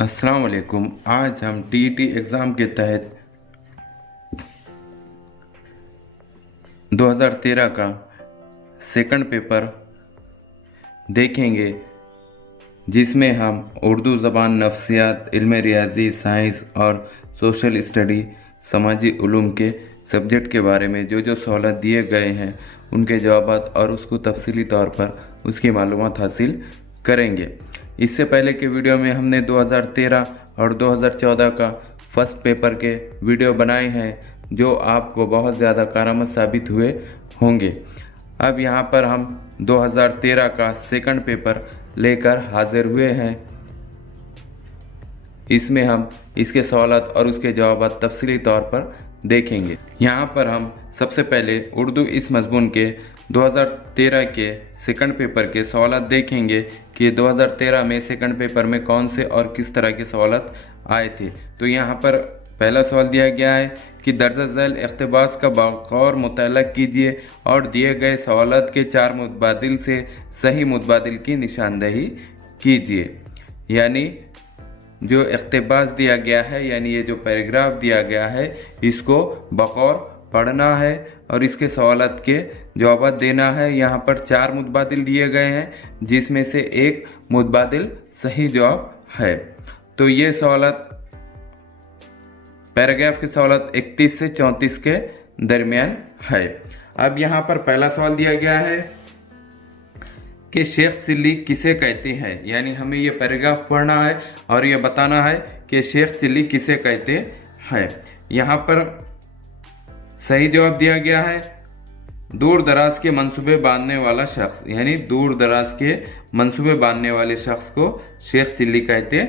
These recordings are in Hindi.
अस्सलाम वालेकुम। आज हम टीईटी एग्ज़ाम के तहत 2013 का सेकंड पेपर देखेंगे, जिसमें हम उर्दू ज़बान, नफ्सियात, इल्म रियाजी, साइंस और सोशल स्टडी, समाजी उलूम के सब्जेक्ट के बारे में जो सवाल दिए गए हैं उनके जवाब और उसको तफसीली तौर पर उसकी मालूमात हासिल करेंगे। इससे पहले के वीडियो में हमने 2013 और 2014 का फर्स्ट पेपर के वीडियो बनाए हैं जो आपको बहुत ज़्यादा कारआमद साबित हुए होंगे। अब यहाँ पर हम 2013 का सेकंड पेपर लेकर हाजिर हुए हैं। इसमें हम इसके सवालात और उसके जवाब तफसीली तौर पर देखेंगे। यहाँ पर हम सबसे पहले उर्दू इस मज़मून के 2013 के सेकंड पेपर के सवालात देखेंगे कि 2013 में सेकंड पेपर में कौन से और किस तरह के सवालात आए थे। तो यहाँ पर पहला सवाल दिया गया है कि दर्ज झैल इक़्तिबास का बग़ौर मुताला कीजिए और दिए गए सवालात के 4 मुतबादिल से सही मुतबादिल की निशानदही कीजिए। यानी जो इक़्तिबास दिया गया है, यानी ये जो पैराग्राफ दिया गया है, इसको बग़ौर पढ़ना है और इसके सवालात के जवाब देना है। यहाँ पर 4 मुतबादिल दिए गए हैं जिसमें से एक मुतबादिल सही जवाब है। तो ये सवालात पैराग्राफ के सवालात 31 से 34 के दरमियान है। अब यहाँ पर पहला सवाल दिया गया है कि शेख चिल्ली किसे कहते हैं। यानी हमें ये पैराग्राफ पढ़ना है और ये बताना है कि शेख चिल्ली किसे कहते हैं। यहाँ पर सही जवाब दिया गया है दूर दराज के मंसूबे बांधने वाला शख्स, यानी दूर दराज के मंसूबे बांधने वाले शख्स को शेख चिल्ली कहते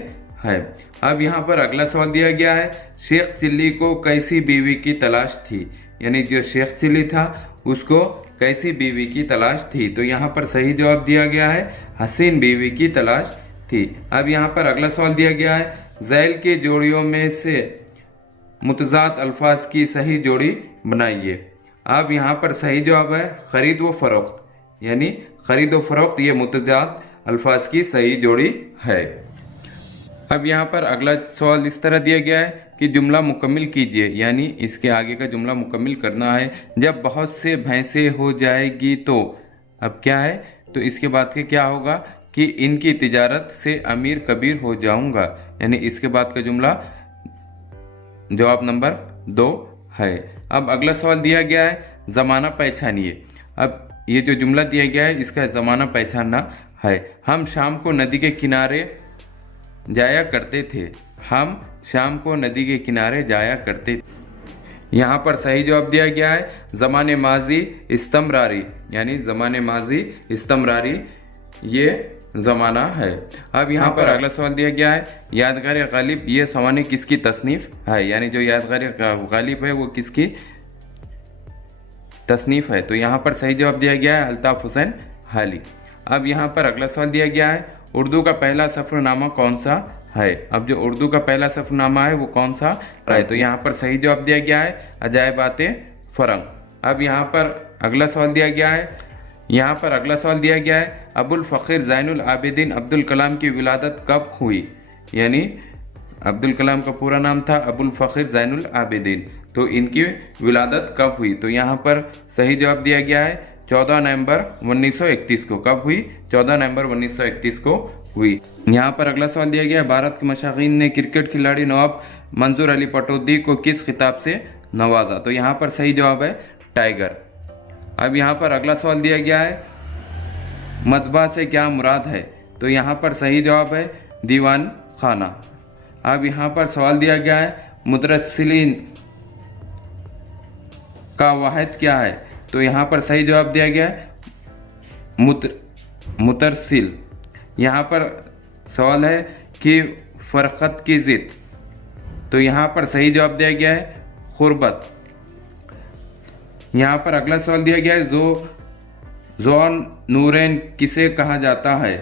हैं। अब यहाँ पर अगला सवाल दिया गया है शेख चिल्ली को कैसी बीवी की तलाश थी। यानी जो शेख चिल्ली था उसको कैसी बीवी की तलाश थी। तो यहाँ पर सही जवाब दिया गया है हसीन बीवी की तलाश थी। अब यहाँ पर अगला सवाल दिया गया है झैल के जोड़ियों में से मुतज़ाद अल्फाज की सही जोड़ी बनाइए। अब यहाँ पर सही जवाब है खरीद व फरोख्त, यानी खरीद व फरोख्त ये मुतज़ाद अल्फाज की सही जोड़ी है। अब यहाँ पर अगला सवाल इस तरह दिया गया है कि जुमला मुकम्मिल कीजिए, यानी इसके आगे का जुमला मुकम्मिल करना है। जब बहुत से भैंसे हो जाएगी तो अब क्या है, तो इसके बाद के क्या होगा कि इनकी तिजारत से अमीर कबीर हो जाऊंगा। यानी इसके बाद का जुमला जवाब नंबर 2 है। अब अगला सवाल दिया गया है ज़माना पहचानिए। अब ये जो जुमला दिया गया है इसका ज़माना पहचानना है। हम शाम को नदी के किनारे जाया करते थे। हम शाम को नदी के किनारे जाया करते थे। यहाँ पर सही जवाब दिया गया है ज़माने माजी इस्तमरारी, यानी ज़माने माजी इस्तमरारी ये ज़माना है। अब यहाँ पर अगला सवाल दिया गया है यादगार गालिब ये सवाने किसकी तसनीफ़ है। यानी जो यादगार गालिब है वो किसकी तसनीफ़ है। तो यहाँ पर सही जवाब दिया गया है अल्ताफ़ हुसैन हाली। अब यहाँ पर अगला सवाल दिया गया है उर्दू का पहला सफ़रनामा कौन सा है। अब जो उर्दू का पहला सफ़रनामा है वो कौन सा है। तो यहाँ पर सही जवाब दिया गया है अजायबाते फ़रंग। अब यहाँ पर अगला सवाल दिया गया है अबुल फ़कीर ज़ैनुल आबिदीन अब्दुल कलाम की विलादत कब हुई। यानी अब्दुल कलाम का पूरा नाम था अबुल फ़कीर ज़ैनुल आबिदीन, तो इनकी विलादत कब हुई। तो यहाँ पर सही जवाब दिया गया है 14 नवंबर 1931 को। कब हुई? 14 नवंबर 1931 को हुई। यहाँ पर अगला सवाल दिया गया भारत के मशागीन ने क्रिकेट खिलाड़ी नवाब मंजूर अली पटौदी को किस खिताब से नवाजा। तो यहाँ पर सही जवाब है टाइगर। अब यहाँ पर अगला सवाल दिया गया है मतबा से क्या मुराद है। तो यहाँ पर सही जवाब है दीवान खाना। अब यहाँ पर सवाल दिया गया है मुदरसिलीन का वाहिद क्या है। तो यहाँ पर सही जवाब दिया गया है मुतरसिल। यहाँ पर सवाल है कि फ़रक़त की ज़िद। तो यहाँ पर सही जवाब दिया गया है ग़ुरबत। यहाँ पर अगला सवाल दिया गया है ज़ोन नूरैन किसे कहा जाता है।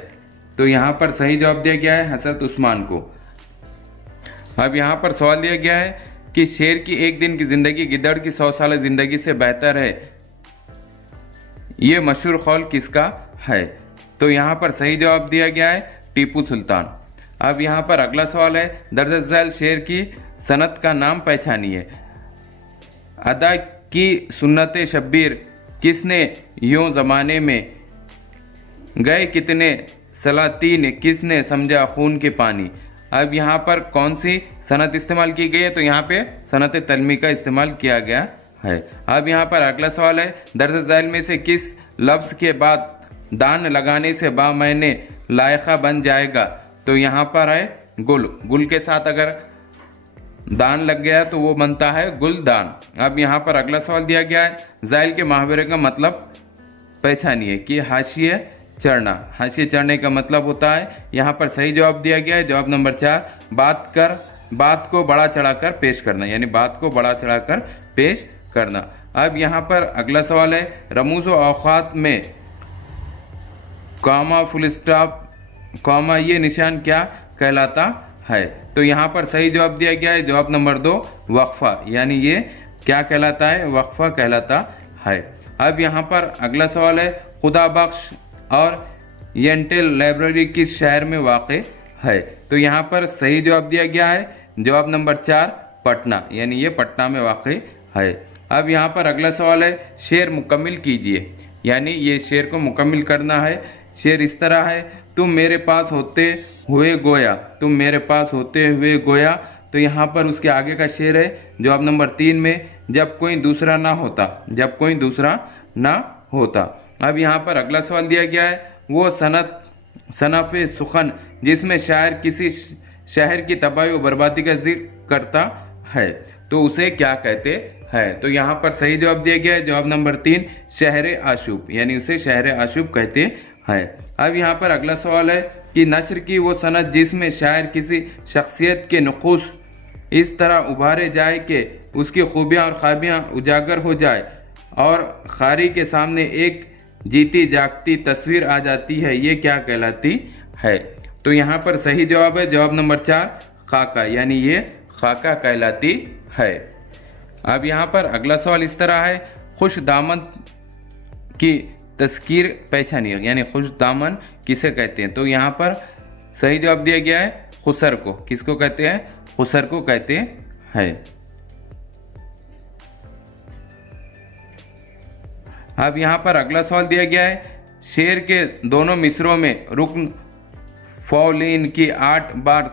तो यहाँ पर सही जवाब दिया गया है हज़रत उस्मान को। अब यहाँ पर सवाल दिया गया है कि शेर की एक दिन की ज़िंदगी गिद्दड़ की 100 साल ज़िंदगी से बेहतर है। ये मशहूर कौल किसका है। तो यहाँ पर सही जवाब दिया गया है टीपू सुल्तान। अब यहाँ पर अगला सवाल है, दर्ज झैल शेर की सनत का नाम पहचानिए। अदा की सुन्नत शब्बीर किसने यूं ज़माने में, गए कितने सलातीन किसने समझा खून के पानी। अब यहाँ पर कौन सी सनत इस्तेमाल की गई है, तो यहाँ पे सनत तलमी का इस्तेमाल किया गया है। अब यहाँ पर अगला सवाल है, दर्ज झैल में से किस लफ्ज़ के बाद दान लगाने से बा मैंने लायका बन जाएगा। तो यहाँ पर है गुल, गुल के साथ अगर दान लग गया तो वो बनता है गुलदान। अब यहाँ पर अगला सवाल दिया गया है, झैल के मुहावरे का मतलब पहचानिए कि हाशिए चढ़ना। हाशिए चढ़ने का मतलब होता है, यहाँ पर सही जवाब दिया गया है जवाब नंबर 4, बात को बढ़ा चढ़ाकर पेश करना, यानी बात को बढ़ा चढ़ाकर पेश करना। अब यहाँ पर अगला सवाल है, रमूज़ व औक़ात में कॉमा फुल स्टॉप कॉमा ये निशान क्या कहलाता है। तो यहाँ पर सही जवाब दिया गया है जवाब नंबर 2, वक्फा, यानी ये क्या कहलाता है, वक्फा कहलाता है। अब यहाँ पर अगला सवाल है, खुदा बख्श और येंटेल लाइब्रेरी किस शहर में वाक़ है। तो यहाँ पर सही जवाब दिया गया है जवाब नंबर 4, पटना, यानी ये पटना में वाक़ है। अब यहाँ पर अगला सवाल है, शेर मुकम्मिल कीजिए, यानी ये शेर को मुकम्मिल करना है। शेर इस तरह है, तुम मेरे पास होते हुए गोया, तुम मेरे पास होते हुए गोया। तो यहाँ पर उसके आगे का शेर है जवाब नंबर 3 में, जब कोई दूसरा ना होता, जब कोई दूसरा ना होता। अब यहाँ पर अगला सवाल दिया गया है, वो सनफ़ सुखन जिसमें शायर किसी शहर की तबाही व बर्बादी का जिक्र करता है, तो उसे क्या कहते हैं। तो यहाँ पर सही जवाब दिया गया है जवाब नंबर 3, शहर आशूब, यानी उसे शहर आशूब कहते हैं। अब यहाँ पर अगला सवाल है कि नस्र की वो सनत जिसमें शायर किसी शख्सियत के नुक़ूस इस तरह उभारे जाए कि उसकी खूबियाँ और ख़ाबियाँ उजागर हो जाए और ख़ारी के सामने एक जीती जागती तस्वीर आ जाती है, ये क्या कहलाती है। तो यहाँ पर सही जवाब है जवाब नंबर 4, खाका, यानी ये खाका कहलाती है। अब यहाँ पर अगला सवाल इस तरह है, खुश दामन की तस्कीर पहचानिए, यानी खुश दामन किसे कहते हैं। तो यहाँ पर सही जवाब दिया गया है खुसर को, किसको कहते हैं, खुसर को कहते हैं। अब यहाँ पर अगला सवाल दिया गया है, शेर के दोनों मिसरों में रुक्न फौलीन की 8 बार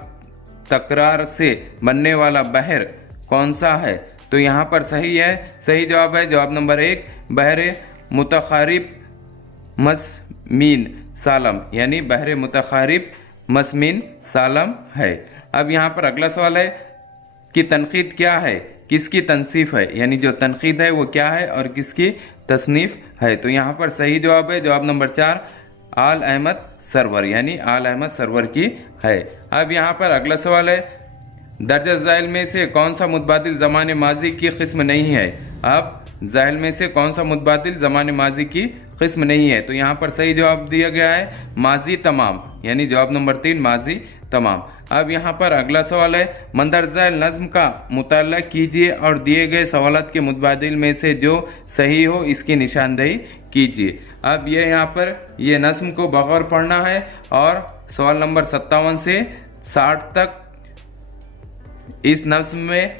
तकरार से बनने वाला बहर कौन सा है। तो यहाँ पर सही है, सही जवाब है जवाब नंबर 1, बहर मुतखारिब मसमीन सालम, यानी बहर मुतखारिब मसमीन सालम है। अब यहाँ पर अगला सवाल है कि तनकीद क्या है, किसकी तनसीफ है, यानी जो तनकीद है वो क्या है और किसकी तसनीफ है। तो यहाँ पर सही जवाब है जवाब नंबर 4, आल अहमद सरवर, यानी आल अहमद सरवर की है। अब यहाँ पर अगला सवाल है, दर्ज झैल में से कौन सा मुतबादिल ज़माने माजी की किस्म नहीं है। अब झैल में से कौन सा मुतबादिल ज़माने माजी की किस्म नहीं है। तो यहाँ पर सही जवाब दिया गया है माजी तमाम, यानी जवाब नंबर 3, माजी तमाम। अब यहाँ पर अगला सवाल है, मंदर झैल नज़्म का मुताला कीजिए और दिए गए सवालात के मुतबादिल में से जो सही हो इसकी निशानदेही कीजिए। अब ये यहाँ पर ये नज़्म को बगौर पढ़ना है और सवाल नंबर 57 से 60 तक इस नज़्म में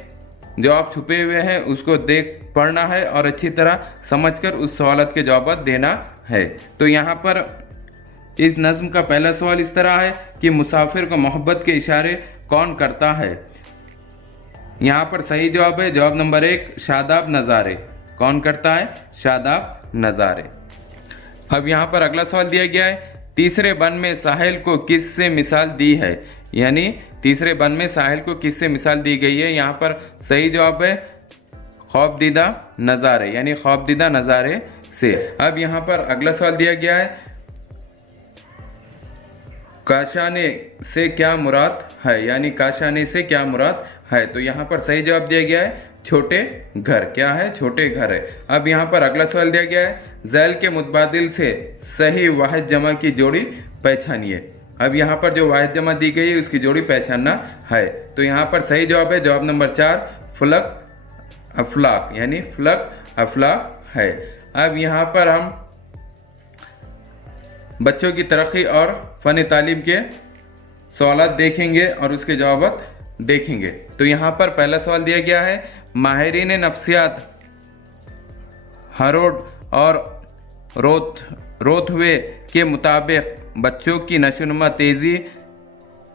जवाब छुपे हुए हैं उसको देख पढ़ना है और अच्छी तरह समझकर उस सवालात के जवाब देना है। तो यहाँ पर इस नज़्म का पहला सवाल इस तरह है कि मुसाफिर को मोहब्बत के इशारे कौन करता है। यहाँ पर सही जवाब है जवाब नंबर 1, शादाब नज़ारे, कौन करता है, शादाब नज़ारे। अब यहाँ पर अगला सवाल दिया गया है, तीसरे बन में साहिल को किस से मिसाल दी है, यानी तीसरे बन में साहिल को किस से मिसाल दी गई है। यहाँ पर सही जवाब है खौफदीदा नज़ारे, यानी खौफदीदा नज़ारे से। अब यहाँ पर अगला सवाल दिया गया है, काशाने से क्या मुराद है, यानी काशाने से क्या मुराद है। तो यहाँ पर सही जवाब दिया गया है छोटे घर, क्या है, छोटे घर है। अब यहाँ पर अगला सवाल दिया गया है, झैल के मुतबादिल से सही वाहिद जमा की जोड़ी पहचानिए। अब यहाँ पर जो वाहिद जमा दी गई है उसकी जोड़ी पहचानना है। तो यहाँ पर सही जवाब है जवाब नंबर 4, फलक अफलाक, यानी फलक अफलाक है। अब यहाँ पर हम बच्चों की तरक्की और फ़न तालीम के सवालात देखेंगे और उसके जवाब देखेंगे। तो यहाँ पर पहला सवाल दिया गया है, माहिरीन नफ्सियात हरोड और रोथवे के मुताबिक बच्चों की नशोनुमा तेजी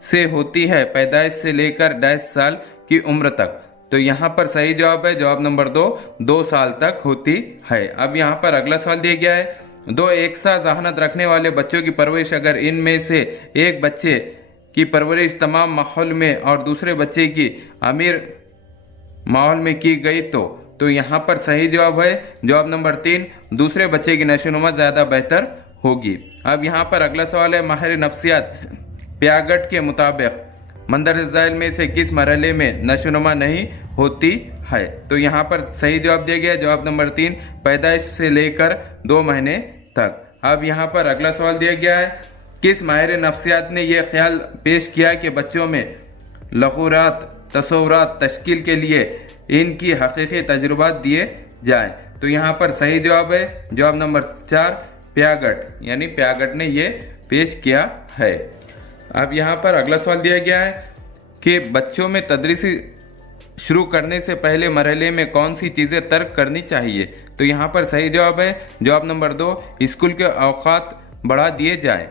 से होती है पैदाइश से लेकर 2.5 साल की उम्र तक। तो यहाँ पर सही जवाब है जवाब नंबर 2 साल तक होती है। अब यहाँ पर अगला सवाल दिया गया है, 2 एक सा जहानत रखने वाले बच्चों की परवरिश अगर इनमें से एक बच्चे की परवरिश तमाम माहौल में और दूसरे बच्चे की अमीर माहौल में की गई तो यहाँ पर सही जवाब है जवाब नंबर 3, दूसरे बच्चे की नशोनुमा ज़्यादा बेहतर होगी। अब यहाँ पर अगला सवाल है, माहिर नफ्सियात प्यागट के मुताबिक मंदरजा ज़ैल में से किस मरहले में नशोनुमा नहीं होती है। तो यहाँ पर सही जवाब दिया गया जवाब नंबर 3, पैदाइश से लेकर 2 महीने तक। अब यहाँ पर अगला सवाल दिया गया है, किस माहिर नफ्सियात ने यह ख्याल पेश किया कि बच्चों में लखूरात तसव्वुरात तश्कील के लिए इनकी हकीकी तजुर्बात दिए जाएं। तो यहाँ पर सही जवाब है जवाब नंबर 4, प्यागट, यानी प्यागट ने ये पेश किया है। अब यहाँ पर अगला सवाल दिया गया है कि बच्चों में तदरीसी शुरू करने से पहले मरहले में कौन सी चीज़ें तर्क करनी चाहिए। तो यहाँ पर सही जवाब है जवाब नंबर 2, स्कूल के औकात बढ़ा दिए जाएं।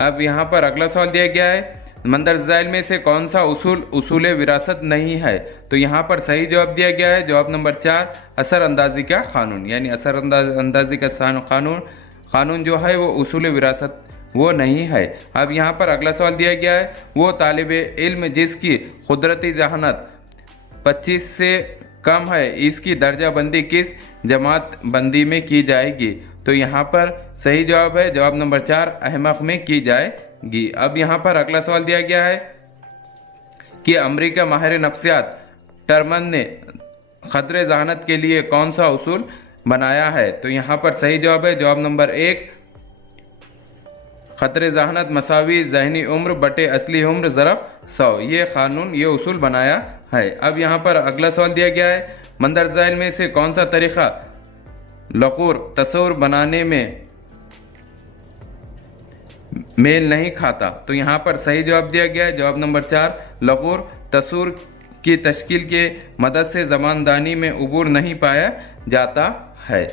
अब यहाँ पर अगला सवाल दिया गया है, मंदरजा ज़ैल में से कौन सा उसूल विरासत नहीं है। तो यहाँ पर सही जवाब दिया गया है जवाब नंबर 4, असर अंदाजी का कानून, यानी असर अंदाजी का कानून जो है वो उसूल विरासत वो नहीं है। अब यहाँ पर अगला सवाल दिया गया है, वो तालिब इल्म जिसकी कुदरती जहानत 25 से कम है इसकी दर्जा बंदी किस जमात बंदी में की जाएगी। तो यहाँ पर सही जवाब है जवाब नंबर 4, अहमक में की जाएगी। अब यहाँ पर अगला सवाल दिया गया है कि अमेरिका माहिर नफ्सियात टर्मन ने खतरे जहानत के लिए कौन सा उसूल बनाया है। तो यहाँ पर सही जवाब है जवाब नंबर 1, खतरे जहानत मसावी जहनी उम्र बटे असली उम्र ज़रब 100, ये कानून ये उसूल बनाया है। अब यहाँ पर अगला सवाल दिया गया है, मंदरजा ज़ैल में से कौन सा तरीक़ा लखूर तस्वुर बनाने में मेल नहीं खाता। तो यहाँ पर सही जवाब दिया गया है जवाब नंबर 4, लखूर तस्वुर की तश्कील के मदद से ज़बानदानी में उबूर नहीं पाया जाता है।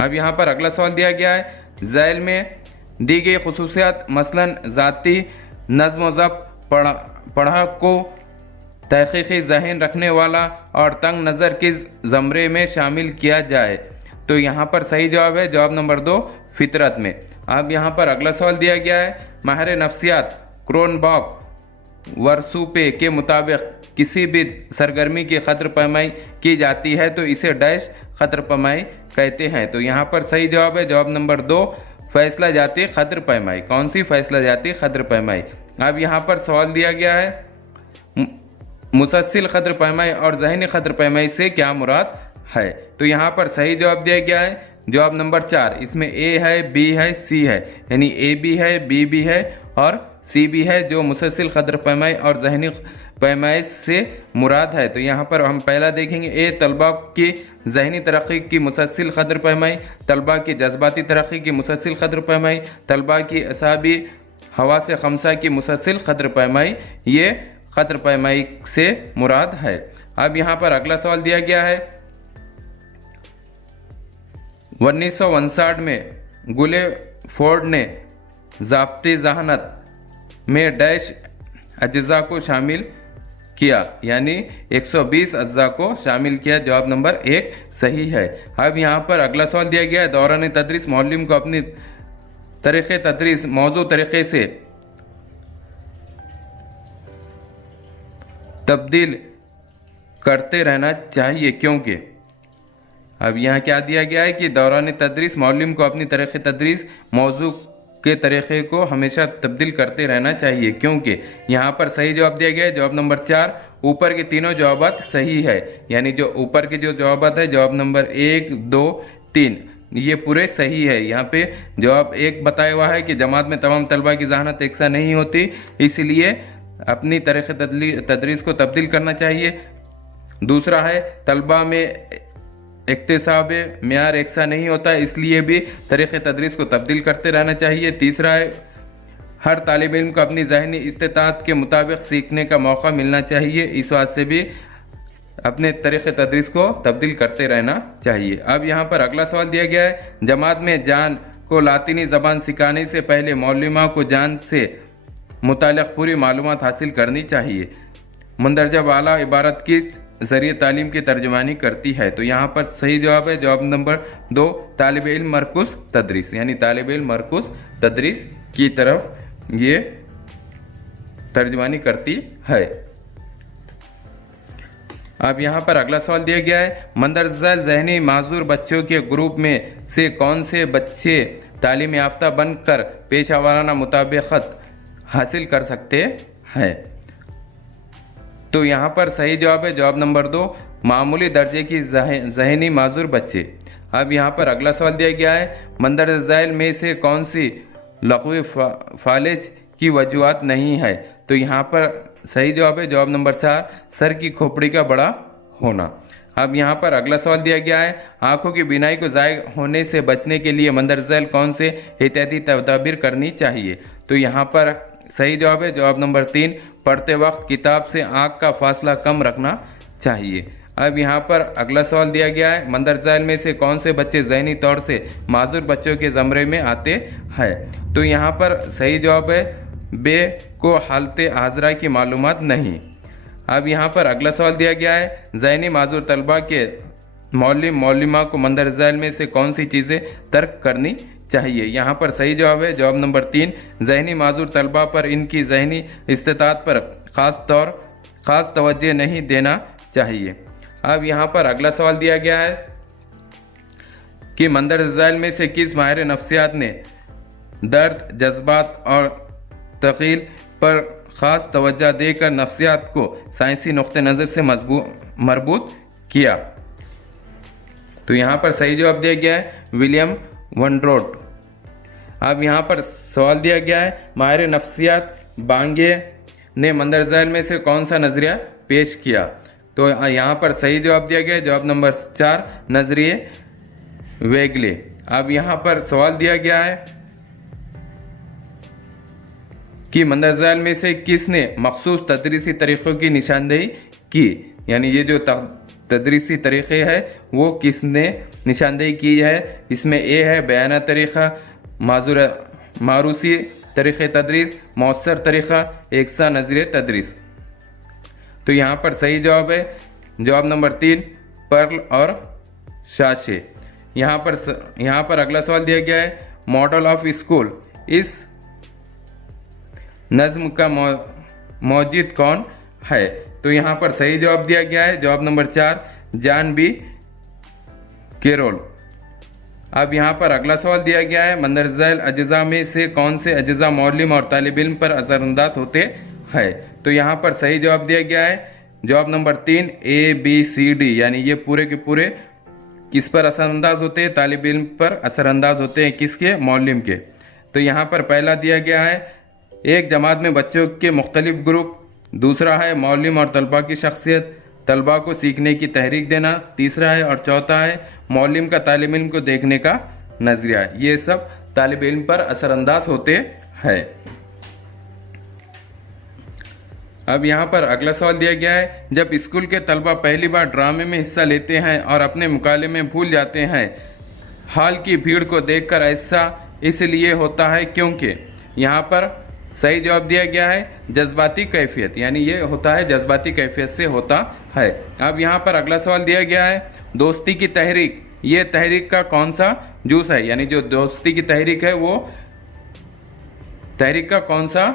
अब यहाँ पर अगला सवाल दिया गया है, ज़ैल में दी गई खुसूसियात मसलन ज़ाती नज़्म व ज़ब्त पढ़ा को तहक़ीक़ी ज़हन रखने वाला और तंग नज़र किस ज़मरे में शामिल किया जाए। तो यहाँ पर सही जवाब है जवाब नंबर 2, फितरत में। अब यहाँ पर अगला सवाल दिया गया है, माहिर नफ्सियात क्रोनबॉक वर्सूपे के मुताबिक किसी भी सरगर्मी की खतर पैमाई की जाती है तो इसे डैश खतर पैमाई कहते हैं। तो यहाँ पर सही जवाब है जवाब नंबर 2, फैसला जाती खतर पैमाई। कौन सी फैसला जाती खतर पैमाई। अब यहाँ पर सवाल दिया गया है, मुसलसिल खतर पैमाई और जहनी खतर पैमाई से क्या मुराद है। तो यहाँ पर सही जवाब दिया गया है जवाब नंबर 4, इसमें ए है, बी है, सी है, यानी ए भी है, बी भी है और सी भी है, जो मुसलसिल खतर पैमाई और जहनी पैमाई से मुराद है। तो यहाँ पर हम पहला देखेंगे, ए तलबा की जहनी तरक्की की मुसलसिल खतर पैमाई, तलबा की जज्बाती तरक्की की मुसलसिल खतर पैमाई, तलबा की असाबी हवा से खमसा की मुसलसिल खतर पैमाई, ये खतर पैमाई से मुराद है। अब यहाँ पर अगला सवाल दिया गया है, 1959 में गुले फोर्ड ने ज़ाब्ते जहानत में डैश अज्जा को शामिल किया, यानी 120 अज्जा को शामिल किया। जवाब नंबर 1 सही है। अब यहाँ पर अगला सवाल दिया गया है, दौरान तदरीस मौलम को अपनी तरीक़े तदरीस मौजू तरीक़े से तब्दील करते रहना चाहिए क्योंकि। अब यहाँ क्या दिया गया है कि दौरान तदरीस मौलम को अपनी तरीक़े तदरीस मौजू के तरीक़े को हमेशा तब्दील करते रहना चाहिए क्योंकि। यहाँ पर सही जवाब दिया गया है जवाब नंबर 4, ऊपर के तीनों जवाबात सही है, यानी जो ऊपर के जो जवाबात है जवाब नंबर 1, 2, 3 ये पूरे सही है। यहाँ पे जवाब 1 बताया हुआ है कि जमात में तमाम तलबा की जहानत एक सा नहीं होती, इसलिए अपनी तरीक़े तदरीस को तब्दील करना चाहिए। दूसरा है, तलबा में इक्तिसाब मेयार एक सा नहीं होता, इसलिए भी तरीक़े तदरीस को तब्दील करते रहना चाहिए। तीसरा है, हर तालिब इल्म को अपनी ज़हनी इस्तेताअत के मुताबिक सीखने का मौका मिलना चाहिए। इस बात से भी अपने तरीक़े तदरीस को तब्दील करते रहना चाहिए। अब यहाँ पर अगला सवाल दिया गया है, जमात में जान को लातीनी ज़बान सिखाने से पहले मौलमा को जान से मुताल्लिक़ पूरी मालूमात हासिल करनी चाहिए। मंदरजा वाला इबारत किस ज़रिए तालीम की तर्जुमानी करती है? तो यहाँ पर सही जवाब है जवाब नंबर 2, तालिब इल्म मरकुज़ तदरीस, यानी तालिब इल्म मरकुज़ तदरीस की तरफ ये तर्जुमानी करती है। अब यहाँ पर अगला सवाल दिया गया है, मंदरजा ज़हनी माजूर बच्चों के ग्रुप में से कौन से बच्चे तालीम याफ्ता बनकर पेशा वाराना मुताबिकत हासिल कर सकते हैं? तो यहाँ पर सही जवाब है जवाब नंबर 2, मामूली दर्जे की ज़हनी माजूर बच्चे। अब यहाँ पर अगला सवाल दिया गया है, मंदरजाइल में से कौन सी लग़वी फालिज की वजूहात नहीं है? तो यहाँ पर सही जवाब है जवाब नंबर 4, सर की खोपड़ी का बड़ा होना। अब यहाँ पर अगला सवाल दिया गया है, आंखों की बीनाई को ज़ाय होने से बचने के लिए मंदरजाइल कौन से एहतियाती तदाबीर करनी चाहिए? तो यहाँ पर सही जवाब है जवाब नंबर 3, पढ़ते वक्त किताब से आँख का फासला कम रखना चाहिए। अब यहाँ पर अगला सवाल दिया गया है, मंदरजाइल में से कौन से बच्चे ज़हनी तौर से माजूर बच्चों के ज़मरे में आते हैं? तो यहाँ पर सही जवाब है बे को हालते हाजरा की मालूमात नहीं। अब यहाँ पर अगला सवाल दिया गया है, ज़हनी माजूर तलबा के मौलिमा को मंदरजाइल में से कौन सी चीज़ें तर्क करनी चाहिए? यहाँ पर सही जवाब है जवाब नंबर 3, ज़हनी माजूर तलबा पर इनकी ज़हनी इस्तेताअत पर ख़ास तवज्जो नहीं देना चाहिए। अब यहाँ पर अगला सवाल दिया गया है कि मंदरजाइल में से किस माहिर नफ्सियात ने दर्द, जज्बात और तक़ील पर ख़ास तवज्जो देकर नफ्सियात को साइंसी नुक्ते नज़र से मरबूत किया? तो यहाँ पर सही जवाब दिया गया है विलियम वनरोट। अब यहाँ पर सवाल दिया गया है, माहिर नफ्सियात बांगे ने मंदरजाइल में से कौन सा नज़रिया पेश किया? तो यहाँ पर सही जवाब दिया गया जवाब नंबर 4, नज़रिए वेगले। अब यहाँ पर सवाल दिया गया है कि मंदरजाइल में से किसने मखसूस तदरीसी तरीक़ों की निशानदेही की? यानी ये जो तदरीसी तरीक़े है वो किसने निशानदेही की है? इसमें ए है बयाना तरीक़ा, मारूसी तरीक़े तदरीस, मौसर तरीक़ा, एकसा नज़रिए तदरीस। तो यहाँ पर सही जवाब है जवाब नंबर 3, पर्ल और शाशे। यहाँ पर अगला सवाल दिया गया है, मॉडल ऑफ स्कूल इस नज़्म का मौजिद कौन है? तो यहाँ पर सही जवाब दिया गया है जवाब नंबर 4, जॉन बी कैरोल। अब यहाँ पर अगला सवाल दिया गया है, मंदरजाइल अज्जा में से कौन से अज्जा मौलिम और तालिब इल्म पर असरअंदाज होते हैं? तो यहाँ पर सही जवाब दिया गया है जवाब number 3, A B C D, यानी ये पूरे के पूरे किस पर असरअंदाज होते हैं? तालिब इल्म पर असरअंदाज होते हैं, किसके? मौलिम के। तो यहाँ पर पहला दिया गया है, एक जमात में बच्चों के मुख्तलिफ ग्रुप, दूसरा है मौलिम और तलबा की शख्सियत, तलबा को सीखने की तहरीक देना, तीसरा है और चौथा है मौलिम का तालिब इल्म को देखने का नज़रिया। ये सब तालिब इल्म पर असरअंदाज होते हैं। अब यहाँ पर अगला सवाल दिया गया है, जब स्कूल के तलबा पहली बार ड्रामे में हिस्सा लेते हैं और अपने मुकाले में भूल जाते हैं, हाल की भीड़ को देखकर ऐसा इसलिए होता है क्योंकि? यहाँ पर सही जवाब दिया गया है जज्बाती कैफियत, यानी ये होता है जज्बाती कैफियत से होता है। अब यहाँ पर अगला सवाल दिया गया है, दोस्ती की तहरीक, ये तहरीक का कौन सा जूस है? यानी जो दोस्ती की तहरीक है वो तहरीक का कौन सा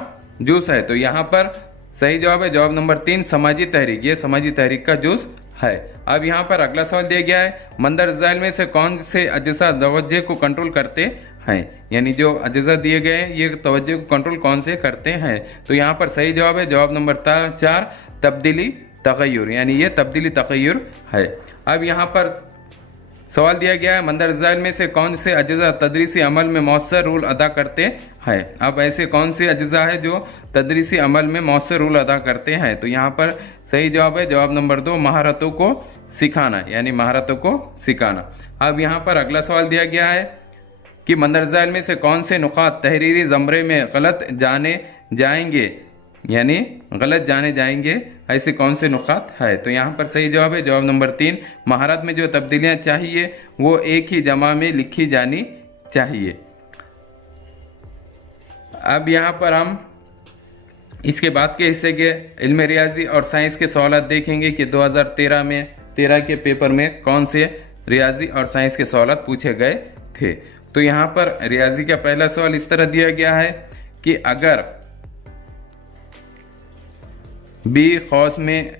जूस है? तो यहाँ पर सही जवाब है जवाब नंबर 3, समाजी तहरीक, ये समाजी तहरीक का जूस है। अब यहाँ पर अगला सवाल दिया गया है, मंदरजाइल में से कौन से अज्जा तवज्जो को कंट्रोल करते हैं? यानी जो अज्जा दिए गए हैं ये तवज्जो को कंट्रोल कौन से करते हैं? तो यहाँ पर सही जवाब है जवाब नंबर 4, तब्दीली तग़य्युर, यानी ये तब्दीली तग़य्युर है। अब यहाँ पर सवाल दिया गया है, मंदरजाइल में से कौन से अज्जा तदरीसी अमल में मौसर रूल अदा करते हैं? अब ऐसे कौन से अज्जा है जो तदरीसी अमल में मौसर रूल अदा करते हैं? तो यहाँ पर सही जवाब है जवाब नंबर 2, महारतों को सिखाना, यानी महारतों को सिखाना। अब यहाँ पर अगला सवाल दिया गया है, कि मंदरजाल में से कौन से नुकात तहरीरी ज़मरे में गलत जाने जाएंगे, यानी गलत जाने जाएंगे, ऐसे कौन से नुकात है। तो यहाँ पर सही जवाब है जवाब नंबर 3, महारत में जो तब्दीलियाँ चाहिए वो एक ही जमा में लिखी जानी चाहिए। अब यहाँ पर हम इसके बाद के हिस्से के इल्म रियाजी और साइंस के सवाल देखेंगे कि 2013 के पेपर में कौन से रियाजी और साइंस के सवाल पूछे गए थे। तो यहाँ पर रियाजी का पहला सवाल इस तरह दिया गया है कि अगर बी खौस में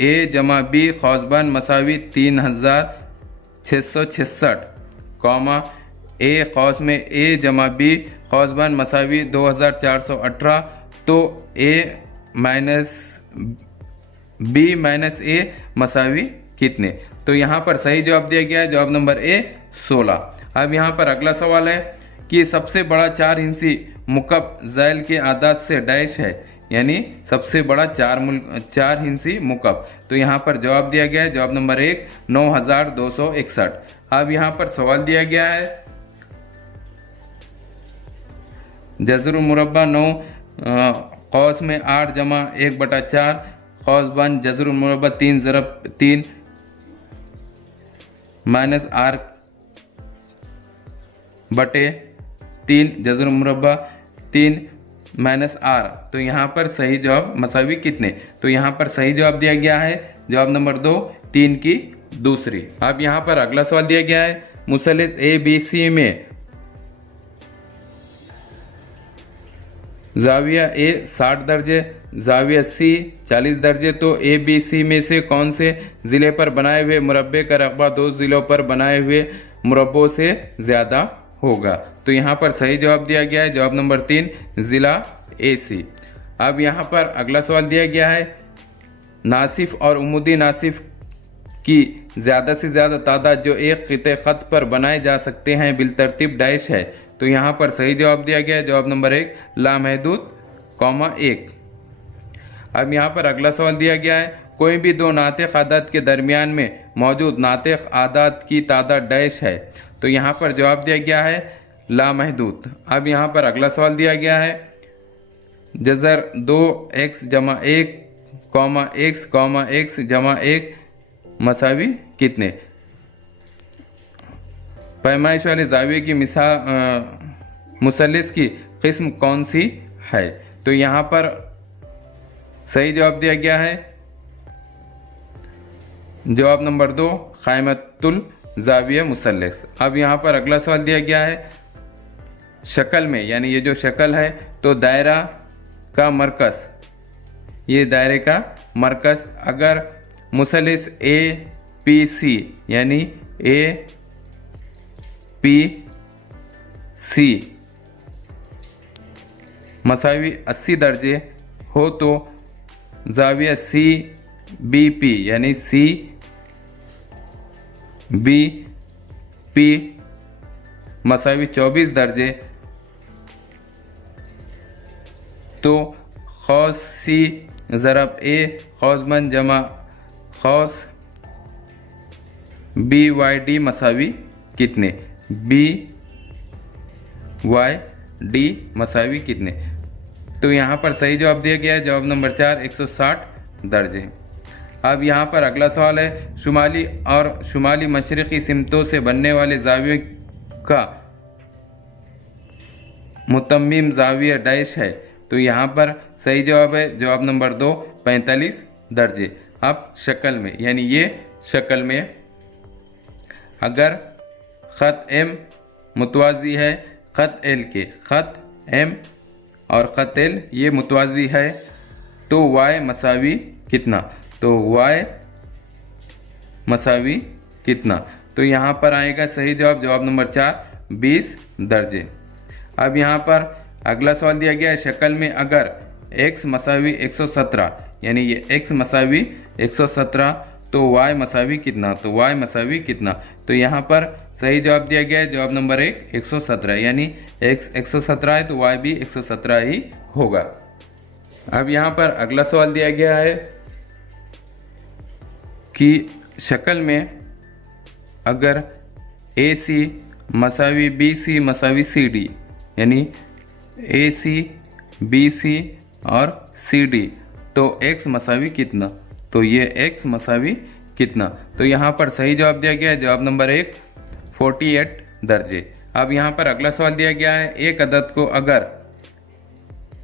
ए जमा बी खौसबन मसावी 3666, कॉमा ए खौस में ए जमा बी खौसबन मसावी 2418, तो ए माइनस बी माइनस ए मसावी कितने। तो यहाँ पर सही जवाब दिया गया है जवाब नंबर ए 16। अब यहाँ पर अगला सवाल है कि सबसे बड़ा 4 हिंसी मुकब ज़ैल के आदाद से डैश है, यानी सबसे बड़ा 4 हिंसी मुकब। तो यहाँ पर जवाब दिया गया है जवाब नंबर 1 9261। अब यहाँ पर सवाल दिया गया है जज़रुल मुरब्बा 9 कौस में 8 जमा 1/4 कौस बन जज़रुल मुरब्बा 3 ज़रब 3 माइनस आर बटे 3 जज़रुल मुरब्बा 3 माइनस आर। तो यहाँ पर सही जवाब मसावी कितने। तो यहाँ पर सही जवाब दिया गया है जवाब नंबर 2 3 की दूसरी। अब यहाँ पर अगला सवाल दिया गया है मुसल्लिस ए बी सी में जाविया ए 60 दर्जे जाविया सी 40 दर्जे, तो ए बी सी में से कौन से ज़िले पर बनाए हुए मुरब्बे का रकबा 2 ज़िलों पर बनाए हुए मुरब्बों से ज़्यादा होगा। तो यहाँ पर सही जवाब दिया गया है जवाब नंबर 3 ज़िला ए सी। अब यहाँ पर अगला सवाल दिया गया है नासिफ और उमुदी नासिफ की ज़्यादा से ज़्यादा तादाद जो एक ख़िते ख़त पर बनाए जा सकते हैं बिलतरतीब डैश है। तो यहाँ पर सही जवाब दिया गया है जवाब नंबर 1 लामहदूद, 1। अब यहाँ पर अगला सवाल दिया गया है कोई भी 2 नातिक़ आदाद के दरमियान में मौजूद नातिक़ आदाद की तादाद डैश है। तो यहाँ पर जवाब दिया गया है लामहदूद। अब यहाँ पर अगला सवाल दिया गया है जज़र 2x जमा 1 x जमा 1 मसावी कितने। पैमाइश वाले जाविये की मुसल्लिस की किस्म कौन सी है। तो यहाँ पर सही जवाब दिया गया है जवाब नंबर 2 क़ाइमतुल जाविया मुसल्लिस। अब यहाँ पर अगला सवाल दिया गया है शक्ल में, यानी ये जो शक्ल है तो दायरा का मरकज़, ये दायरे का मरकज़ अगर मुसल्लिस ए पी सी यानी ए पी सी मसावी 80 दर्जे हो तो जाविया सी बी पी यानी सी बी पी मसावी 24 दर्जे, तो खौस सी ज़रब ए खौस मन जमा खौस बी वाई डी मसावी कितने। बी वाई डी मसावी कितने। तो यहाँ पर सही जवाब दिया गया है जवाब नंबर 4 160 दर्जे। अब यहाँ पर अगला सवाल है शुमाली और शुमाली मशरक़ी सिमतों से बनने वाले जावियों का मुतम्मिम जाविया डैश है। तो यहाँ पर सही जवाब है जवाब नंबर 2 45 दर्जे। अब शक्ल में, यानी ये शक्ल में अगर ख़त एम मुतवाज़ी है ख़त एल के, ख़त एम और ख़त एल ये मुतवाज़ी है तो वाई मसावी कितना। तो वाई मसावी कितना। तो यहाँ पर आएगा सही जवाब जवाब नंबर 4 20 दर्जे। अब यहाँ पर अगला सवाल दिया गया है शक्ल में अगर x मसावी 117 यानी ये x मसावी 117 तो y मसावी कितना। तो y मसावी कितना। तो यहाँ पर सही जवाब दिया गया है जवाब नंबर 1 117 यानी x 117 है तो y भी 117 ही होगा। अब यहाँ पर अगला सवाल दिया गया है कि शक्ल में अगर AC मसावी बी सी मसावी सी डी, यानी ए सी बी सी और सी डी, तो x मसावी कितना, तो ये x मसावी कितना। तो यहाँ पर सही जवाब दिया गया है जवाब नंबर 1 48 दर्जे। अब यहाँ पर अगला सवाल दिया गया है, एक अदद को अगर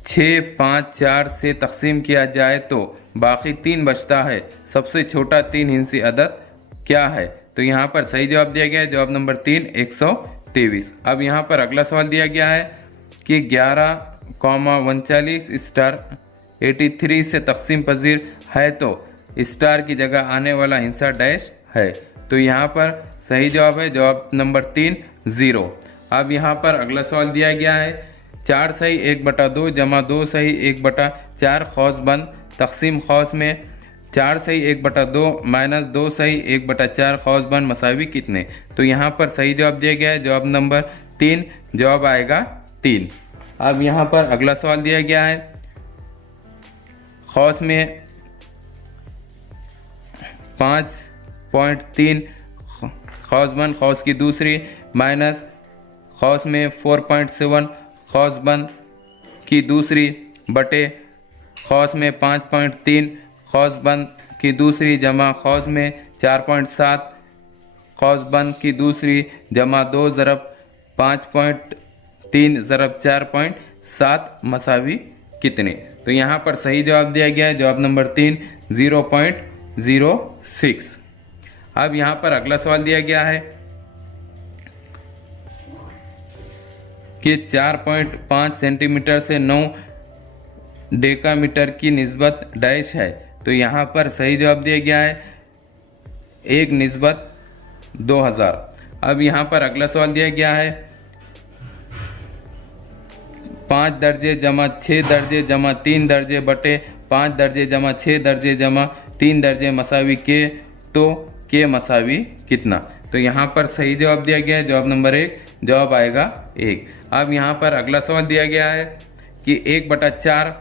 6, 5, 4 से तकसीम किया जाए तो बाकी 3 बचता है, सबसे छोटा 3 हिस्सी अदद क्या है। तो यहाँ पर सही जवाब दिया गया है जवाब नंबर 3 123। अब यहाँ पर अगला सवाल दिया गया है कि 11,39 स्टार 83 से तकसीम पजीर है तो स्टार की जगह आने वाला हिस्सा डैश है। तो यहाँ पर सही जवाब है जवाब नंबर 3 0। अब यहाँ पर अगला सवाल दिया गया है 4 सही 1/2 जमा 2 सही 1/4 खौस बंद तकसीम खौस में 4 सही 1/2 माइनस 2 सही 1/4 खौस बंद मसावी कितने। तो यहाँ पर सही जवाब दिया गया है जवाब नंबर 3, जवाब आएगा 3। अब यहाँ पर अगला सवाल दिया गया है खौस में 5.3 खौस बंद खौस की दूसरी माइनस खौस में 4.7 खौस बंद की दूसरी बटे खौस में 5.3 खौस बंद की दूसरी जमा खौस में 4.7 खौस बंद की दूसरी जमा 2 ज़रब 5.3 ज़रब 4.7 मसावी कितने। तो यहाँ पर सही जवाब दिया गया है जवाब नंबर 3 0.06। अब यहाँ पर अगला सवाल दिया गया है कि 4.5 सेंटीमीटर से 9 डेकामीटर की निस्बत डैश है। तो यहाँ पर सही जवाब दिया गया है 1 निस्बत 2000। अब यहाँ पर अगला सवाल दिया गया है 5 दर्जे जमा 6 दर्जे जमा 3 दर्जे बटे 5 दर्जे जमा 6 दर्जे जमा 3 दर्जे मसावी के, तो के मसावी कितना। तो यहाँ पर सही जवाब दिया गया है जवाब नंबर 1, जवाब आएगा 1। अब यहाँ पर अगला सवाल दिया गया है कि 1/4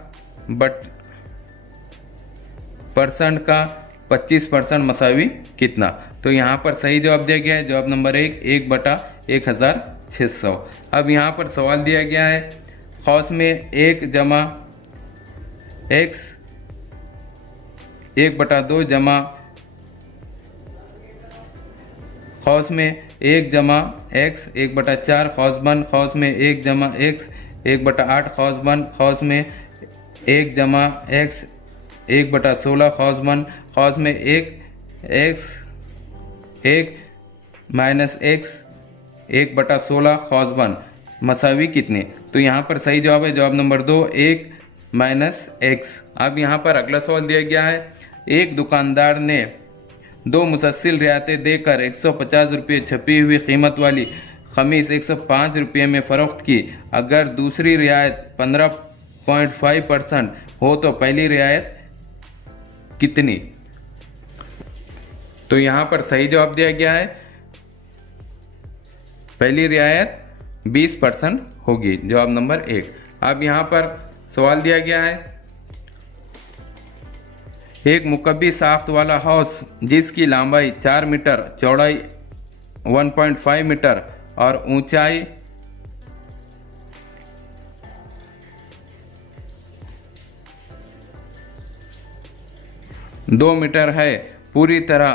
% का 25% मसावी कितना। तो यहाँ पर सही जवाब दिया गया है जवाब नंबर 1 1/1600। अब यहाँ पर सवाल दिया गया है खौस में 1 जमा x 1/2 जमा खौस में 1 जमा x 1/4 खौस बंद खौस में 1 जमा x 1/8 खौस बंद खौस में 1 जमा x 1/16 खौस बंद खौस में 1 माइनस x 1/16 खौस बंद मसावी कितने। तो यहाँ पर सही जवाब है जवाब नंबर 2 1 माइनस x। अब यहाँ पर अगला सवाल दिया गया है एक दुकानदार ने 2 मुसलसल रियायतें देकर 150 रुपये छपी हुई कीमत वाली खमीस 105 रुपये में फ़रोख्त की। अगर दूसरी रियायत 15.5% हो तो पहली रियायत कितनी। तो यहाँ पर सही जवाब दिया गया है पहली रियायत 20% होगी, जवाब नंबर 1। अब यहाँ पर सवाल दिया गया है एक मुकब्बी साख्त वाला हाउस जिसकी लंबाई 4 मीटर, चौड़ाई 1.5 मीटर और ऊंचाई 2 मीटर है, पूरी तरह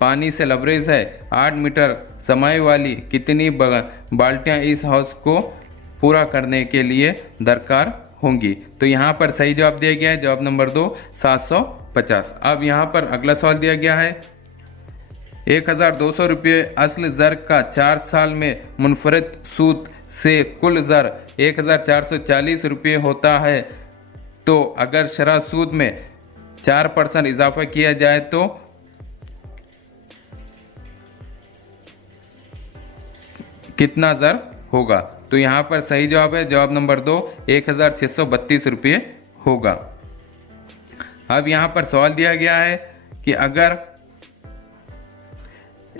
पानी से लबरेज है, 8 मीटर समाई वाली कितनी बाल्टियां इस हाउस को पूरा करने के लिए दरकार होंगी। तो यहाँ पर सही जवाब दिया गया है जवाब नंबर 2 750। अब यहाँ पर अगला सवाल दिया गया है 1200 रुपये असल ज़र का 4 साल में मुनफरद सूद से कुल ज़र 1440 रुपये होता है, तो अगर शरह सूद में 4% इजाफा किया जाए तो कितना ज़र होगा। तो यहाँ पर सही जवाब है जवाब नंबर 2 1632 रुपये होगा। अब यहाँ पर सवाल दिया गया है कि अगर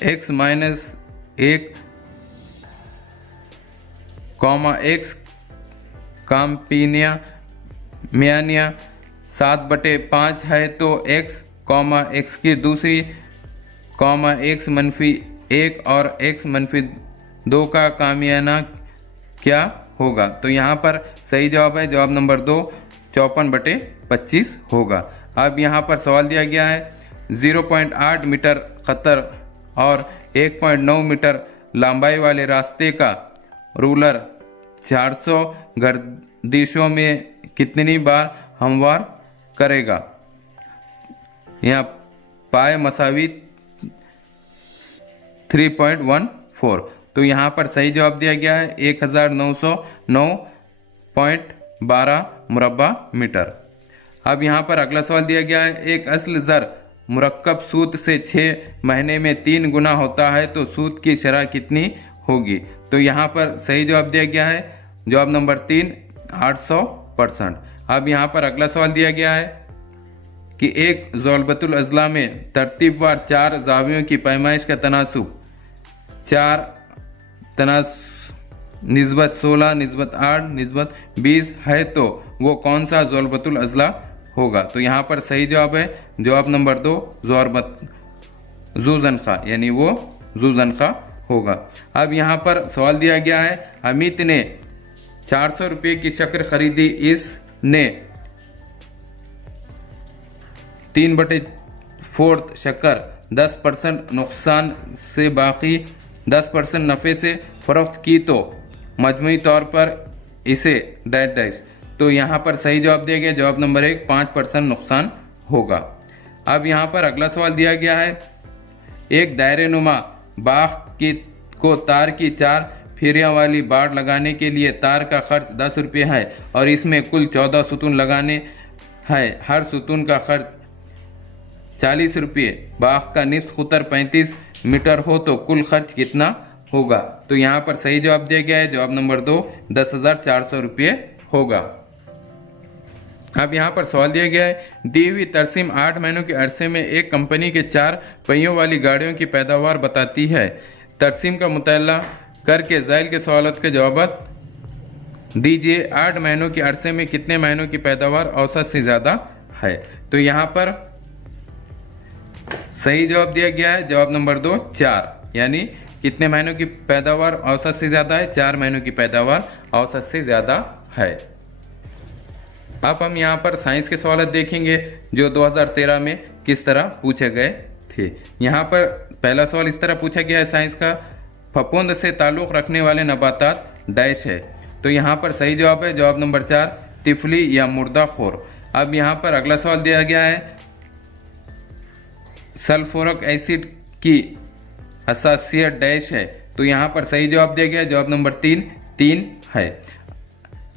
x माइनस 1 x काम्पिनिया मियानिया 7/5 है तो x की दूसरी x -1 और x 2 का कामियाना क्या होगा? तो यहाँ पर सही जवाब है जवाब नंबर 2 54/25 होगा। अब यहाँ पर सवाल दिया गया है 0.8 मीटर खतर और 1.9 मीटर लंबाई वाले रास्ते का रूलर 400 गर्दिशों में कितनी बार हमवार करेगा? यहाँ पाए मसावी 3.14। तो यहाँ पर सही जवाब दिया गया है 1909.12 मुरब्बा मीटर। अब यहाँ पर अगला सवाल दिया गया है एक असल ज़र मुरक्कब सूद से 6 महीने में 3 गुना होता है तो सूद की शरह कितनी होगी? तो यहाँ पर सही जवाब दिया गया है जवाब नंबर 3 800%। अब यहाँ पर अगला सवाल दिया गया है कि एक ज़ौलबतुल अज़ला में तरतीबवार 4 ज़ावियों की पैमाइश का तनासुब 4 निस्बत 16 निस्बत 8 निस्बत 20 है तो वो कौन सा ज़ौलबतुल अज़ला होगा? तो यहाँ पर सही जवाब है जवाब नंबर 2 ज़ुज़नखा, यानी वो ज़ुज़नखा होगा। अब यहाँ पर सवाल दिया गया है अमित ने 400 रुपये की शक्कर खरीदी, इसने 3/4 शक्कर 10% नुकसान से बाकी 10% नफ़े से फ़रोख्त की तो मजमूई तौर पर इसे डैश डैश। तो यहाँ पर सही जवाब दिया गया जवाब नंबर 1 5% नुकसान होगा। अब यहाँ पर अगला सवाल दिया गया है एक दायरे नुमा बाग को तार की 4 फेरियाँ वाली बाड़ लगाने के लिए तार का खर्च 10 रुपये है और इसमें कुल 14 सुतून लगाने हैं, हर सुतून का खर्च 40 रुपये, बाग का निस्फ खुतर 35 मीटर हो तो कुल खर्च कितना होगा? तो यहाँ पर सही जवाब दिया गया है जवाब नंबर 2 10,400 रुपये होगा। अब यहाँ पर सवाल दिया गया है दी हुई तरसीम 8 महीनों के अरसे में एक कंपनी के 4 पहियों वाली गाड़ियों की पैदावार बताती है। तरसीम का मुताला करके ज़ाइल के सवालत के जवाब दीजिए। 8 महीनों के अरसे में कितने महीनों की पैदावार औसत से ज़्यादा है? तो यहाँ पर सही जवाब दिया गया है जवाब नंबर 2 4, यानी कितने महीनों की पैदावार औसत से ज़्यादा है? 4 महीनों की पैदावार औसत से ज़्यादा है। अब हम यहाँ पर साइंस के सवाल देखेंगे जो 2013 में किस तरह पूछे गए थे। यहाँ पर पहला सवाल इस तरह पूछा गया है साइंस का फफूंद से ताल्लुक़ रखने वाले नबातात डैश है। तो यहाँ पर सही जवाब है जवाब नंबर 4 तिफली या मुर्दाखोर। अब यहाँ पर अगला सवाल दिया गया है सल्फ्यूरिक एसिड की हसासियत डैश है। तो यहाँ पर सही जवाब दिया गया है जवाब नंबर 3 है।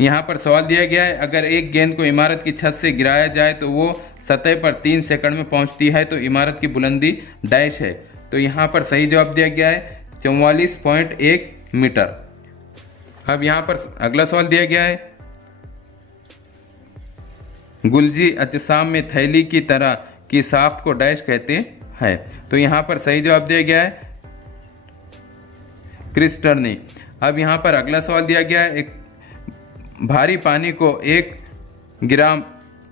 यहाँ पर सवाल दिया गया है अगर एक गेंद को इमारत की छत से गिराया जाए तो वो सतह पर 3 सेकंड में पहुँचती है तो इमारत की बुलंदी डैश है। तो यहाँ पर सही जवाब दिया गया है 44.1 मीटर। अब यहाँ पर अगला सवाल दिया गया है गुलजी अजसाम में थैली की तरह की साख्त को डैश कहते हैं। तो यहाँ पर सही जवाब दिया गया है क्रिस्टर्नी। अब यहाँ पर अगला सवाल दिया गया है एक भारी पानी को 1 ग्राम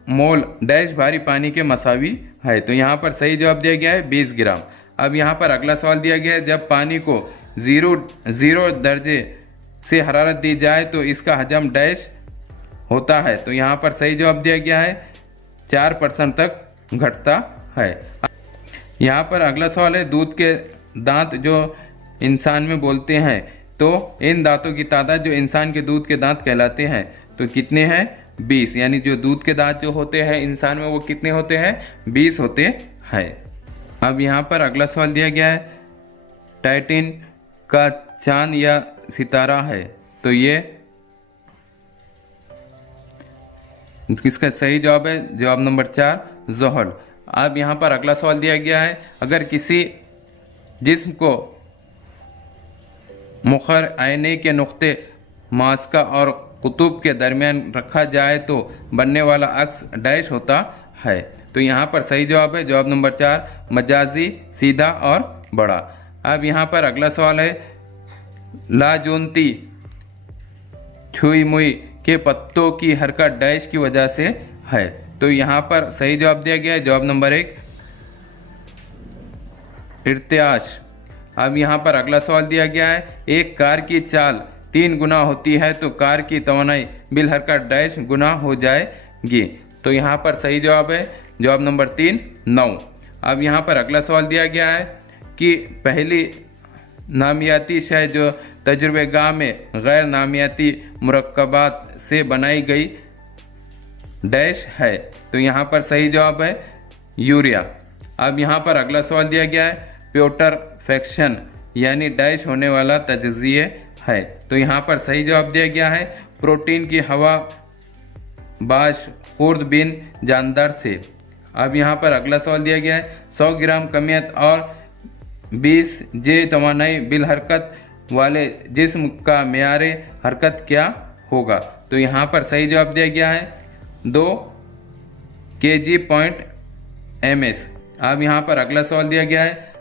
मोल डैश भारी पानी के मसावी है। तो यहाँ पर सही जवाब दिया गया है 20 ग्राम। अब यहाँ पर अगला सवाल दिया गया है जब पानी को 0 दर्जे से हरारत दी जाए तो इसका हजम डैश होता है। तो यहाँ पर सही जवाब दिया गया है 4% तक घटता है। यहाँ पर अगला सवाल है दूध के दांत जो इंसान में बोलते हैं तो इन दांतों की तादाद जो इंसान के दूध के दांत कहलाते हैं तो कितने हैं? 20, यानी जो दूध के दांत जो होते हैं इंसान में वो कितने होते हैं? 20 होते हैं। अब यहाँ पर अगला सवाल दिया गया है टाइटन का चांद या सितारा है। तो ये इसका सही जवाब है जवाब नंबर 4 ज़ोहल। अब यहाँ पर अगला सवाल दिया गया है अगर किसी जिस्म को मुखर आईने के नुक्ते मास्का और कुतुब के दरमियान रखा जाए तो बनने वाला अक्स डैश होता है। तो यहाँ पर सही जवाब है जवाब नंबर 4 मजाजी, सीधा और बड़ा। अब यहाँ पर अगला सवाल है लाजोनती छुई मुई के पत्तों की हरकत डैश की वजह से है। तो यहाँ पर सही जवाब दिया गया है जवाब नंबर 1 इर्तियाश। अब यहाँ पर अगला सवाल दिया गया है, एक कार की चाल 3 गुना होती है तो कार की तवानाई बिल हरकत डैश गुना हो जाएगी। तो यहाँ पर सही जवाब है जवाब नंबर 3 9। अब यहाँ पर अगला सवाल दिया गया है कि पहली नामियाती शय जो तजुर्बेगाह में गैर नामियाती मुरक्कबात से बनाई गई डैश है। तो यहाँ पर सही जवाब है यूरिया। अब यहाँ पर अगला सवाल दिया गया है, प्यूटरफेक्शन यानी डैश होने वाला तजज़िये है। तो यहाँ पर सही जवाब दिया गया है प्रोटीन की हवा बाश खुर्द बिन जानदार से। अब यहाँ पर अगला सवाल दिया गया है, 100 ग्राम कमियत और 20 जे तवानाई बिल हरकत वाले जिस्म का मेयारे हरकत क्या होगा। तो यहाँ पर सही जवाब दिया गया है 2 kg/ms। अब यहाँ पर अगला सवाल दिया गया है,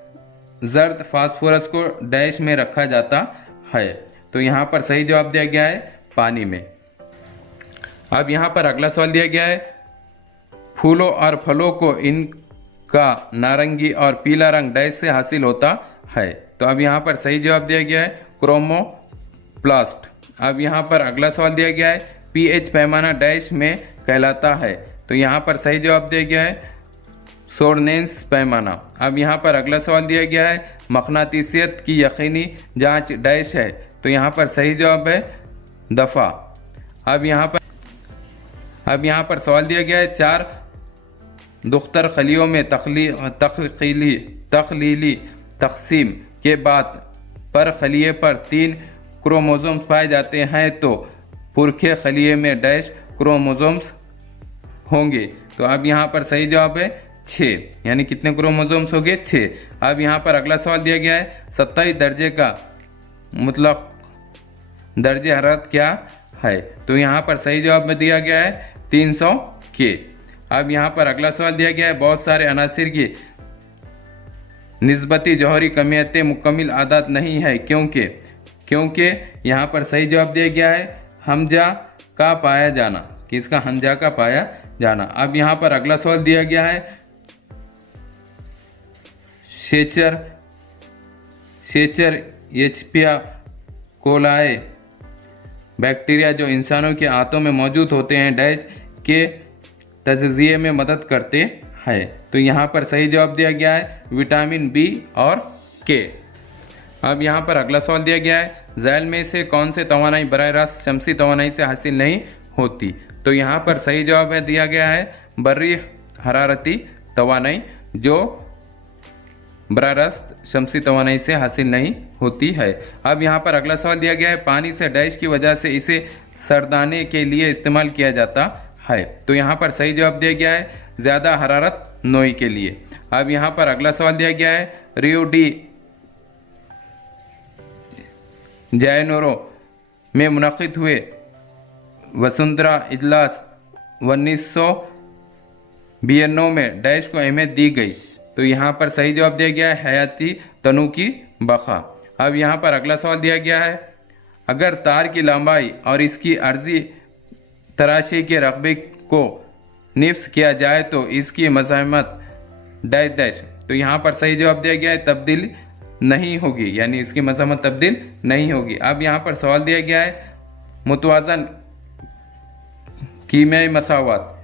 जर्द फास्फोरस को डैश में रखा जाता है। तो यहाँ पर सही जवाब दिया गया है पानी में। अब यहाँ पर अगला सवाल दिया गया है, फूलों और फलों को इनका नारंगी और पीला रंग डैश से हासिल होता है। तो अब यहाँ पर सही जवाब दिया गया है क्रोमोप्लास्ट। अब यहाँ पर अगला सवाल दिया गया है, पीएच पैमाना डैश में कहलाता है। तो यहाँ पर सही जवाब दिया गया है सोर्नेंस पैमाना। अब यहाँ पर अगला सवाल दिया गया है, मकनातीसियत की यकीनी जांच डैश है। तो यहाँ पर सही जवाब है दफ़ा। अब यहाँ पर सवाल दिया गया है, 4 दुख्तर खलियों में तखलीली तकसीम के बाद पर खलिए पर 3 क्रोमोसोम्स पाए जाते हैं तो पुरखे खलिए में डैश क्रोमोसोम्स होंगे। तो अब यहाँ पर सही जवाब है 6, यानी कितने क्रोमोसोम्स होंगे 6। अब यहाँ पर अगला सवाल दिया गया है, 27 दर्जे का मुतलक दर्जे हरारत क्या है। तो यहाँ पर सही जवाब में दिया गया है 300 के। अब यहाँ पर अगला सवाल दिया गया है, बहुत सारे अनासिर की निस्बती जौहरी कमियतें मुकम्मिल आदात नहीं है क्योंकि यहाँ पर सही जवाब दिया गया है हमजा का पाया जाना। किसका? हमजा का पाया जाना। अब यहाँ पर अगला सवाल दिया गया है, शेचर एचपिया कोलाए बैक्टीरिया जो इंसानों के आंतों में मौजूद होते हैं डैश के तजज़िये में मदद करते हैं। तो यहाँ पर सही जवाब दिया गया है विटामिन बी और के। अब यहाँ पर अगला सवाल दिया गया है, ज़ैल में से कौन से तवानाई बराह रास्त शमसी तवानाई से हासिल नहीं होती। तो यहाँ पर सही जवाब है दिया गया है बर्री हरारती तवानाई जो बराह रास्त शमसी तवानाई से हासिल नहीं होती है। अब यहाँ पर अगला सवाल दिया गया है, पानी से डैश की वजह से इसे सरदाने के लिए इस्तेमाल किया जाता है। तो यहाँ पर सही जवाब दिया गया है ज़्यादा हरारत नोई के लिए। अब यहाँ पर अगला सवाल दिया गया है, रियो डी जैनोरो में मुनक़िद हुए वसुंधरा इजलास 1992 में डैश को अहमियत दी गई। तो यहाँ पर सही जवाब दिया गया है हयाती तनु की बका। अब यहाँ पर अगला सवाल दिया गया है, अगर तार की लंबाई और इसकी अर्जी तराशी के रकबे को निफ्स किया जाए तो इसकी मज़ाहमत डैश डैश। तो यहाँ पर सही जवाब दिया गया है तब्दील नहीं होगी, यानी इसकी मज़ाहमत तब्दील नहीं होगी। अब यहाँ पर सवाल दिया गया है, मुतवाज़न कीमियाई मसावात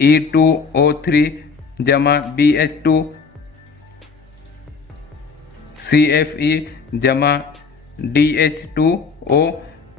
AFE2O3 जमा BH2 CFE जमा DH2O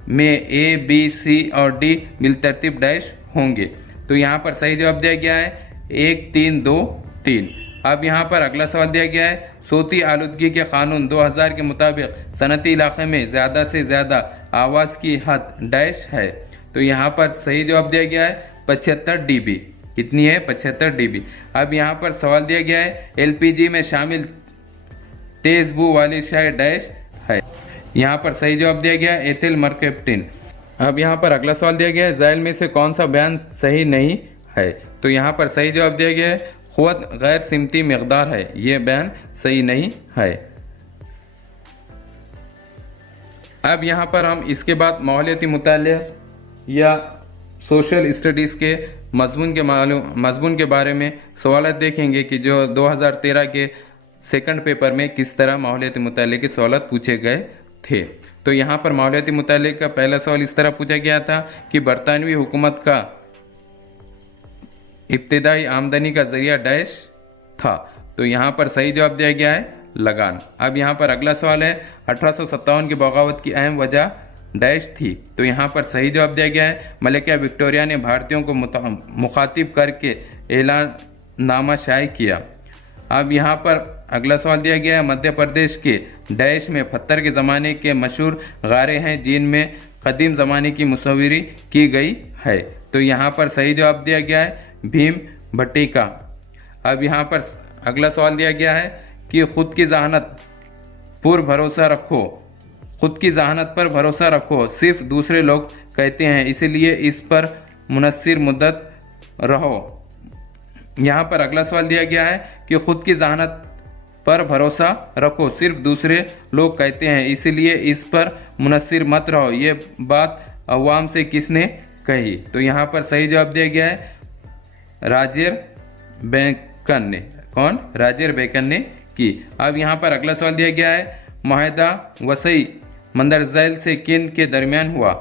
में A, B, C और D बिलतरतीब डैश होंगे। तो यहाँ पर सही जवाब दिया गया है 1 3 2 3। अब यहाँ पर अगला सवाल दिया गया है, सोती आलूदगी के कानून 2000 के मुताबिक सनती इलाके में ज़्यादा से ज़्यादा आवाज़ की हद डैश है। तो यहाँ पर सही जवाब दिया गया है 75 dB। कितनी है? 75 dB। अब यहाँ पर सवाल दिया गया है, LPG में शामिल तेज़ बू वाली शय डैश है। यहाँ पर सही जवाब दिया गया है एथिल मरकेप्टिन। अब यहाँ पर अगला सवाल दिया गया है, ज़ैल में से कौन सा बयान सही नहीं है। तो यहाँ पर सही जवाब दिया गया है क़ुव्वत गैर सिमती मकदार है, ये बयान सही नहीं है। अब यहाँ पर हम इसके बाद माहौलियाती मुतालिया या सोशल स्टडीज़ के मजमून के बारे में सवाल देखेंगे कि जो 2013 के सेकंड पेपर में किस तरह माहौलियाती मुताले के सवाल पूछे गए थे। तो यहाँ पर माहौलियाती मुताले का पहला सवाल इस तरह पूछा गया था कि बरतानवी हुकूमत का इब्तिदाई आमदनी का जरिया डैश था। तो यहाँ पर सही जवाब दिया गया है लगान। अब यहाँ पर अगला सवाल है 1857 की बगावत की अहम वजह डैश थी। तो यहाँ पर सही जवाब दिया गया है मलिका विक्टोरिया ने भारतीयों को मुखातिब करके ऐलाननामा शाये किया। अब यहाँ पर अगला सवाल दिया गया है मध्य प्रदेश के डैश में पत्थर के ज़माने के मशहूर गारे हैं जिनमें कदीम ज़माने की मुसव्वरी की गई है। तो यहाँ पर सही जवाब दिया गया है भीम भट्टिका। अब यहाँ पर अगला सवाल दिया गया है कि खुद की जहानत पर भरोसा रखो, खुद की जहानत पर भरोसा रखो सिर्फ दूसरे लोग कहते हैं, इसलिए इस पर मुनस्सिर मुद्दत रहो। यहाँ पर अगला सवाल दिया गया है कि खुद की जहानत पर भरोसा रखो सिर्फ दूसरे लोग कहते हैं, इसलिए इस पर मुनस्सिर मत रहो। ये बात अवाम से किसने कही। तो यहाँ पर सही जवाब दिया गया है राजर बेकन ने। कौन? राजर बेकन ने की। अब यहाँ पर अगला सवाल दिया गया है माहिदा वसई मंदरजैल से किन के दरमियान हुआ।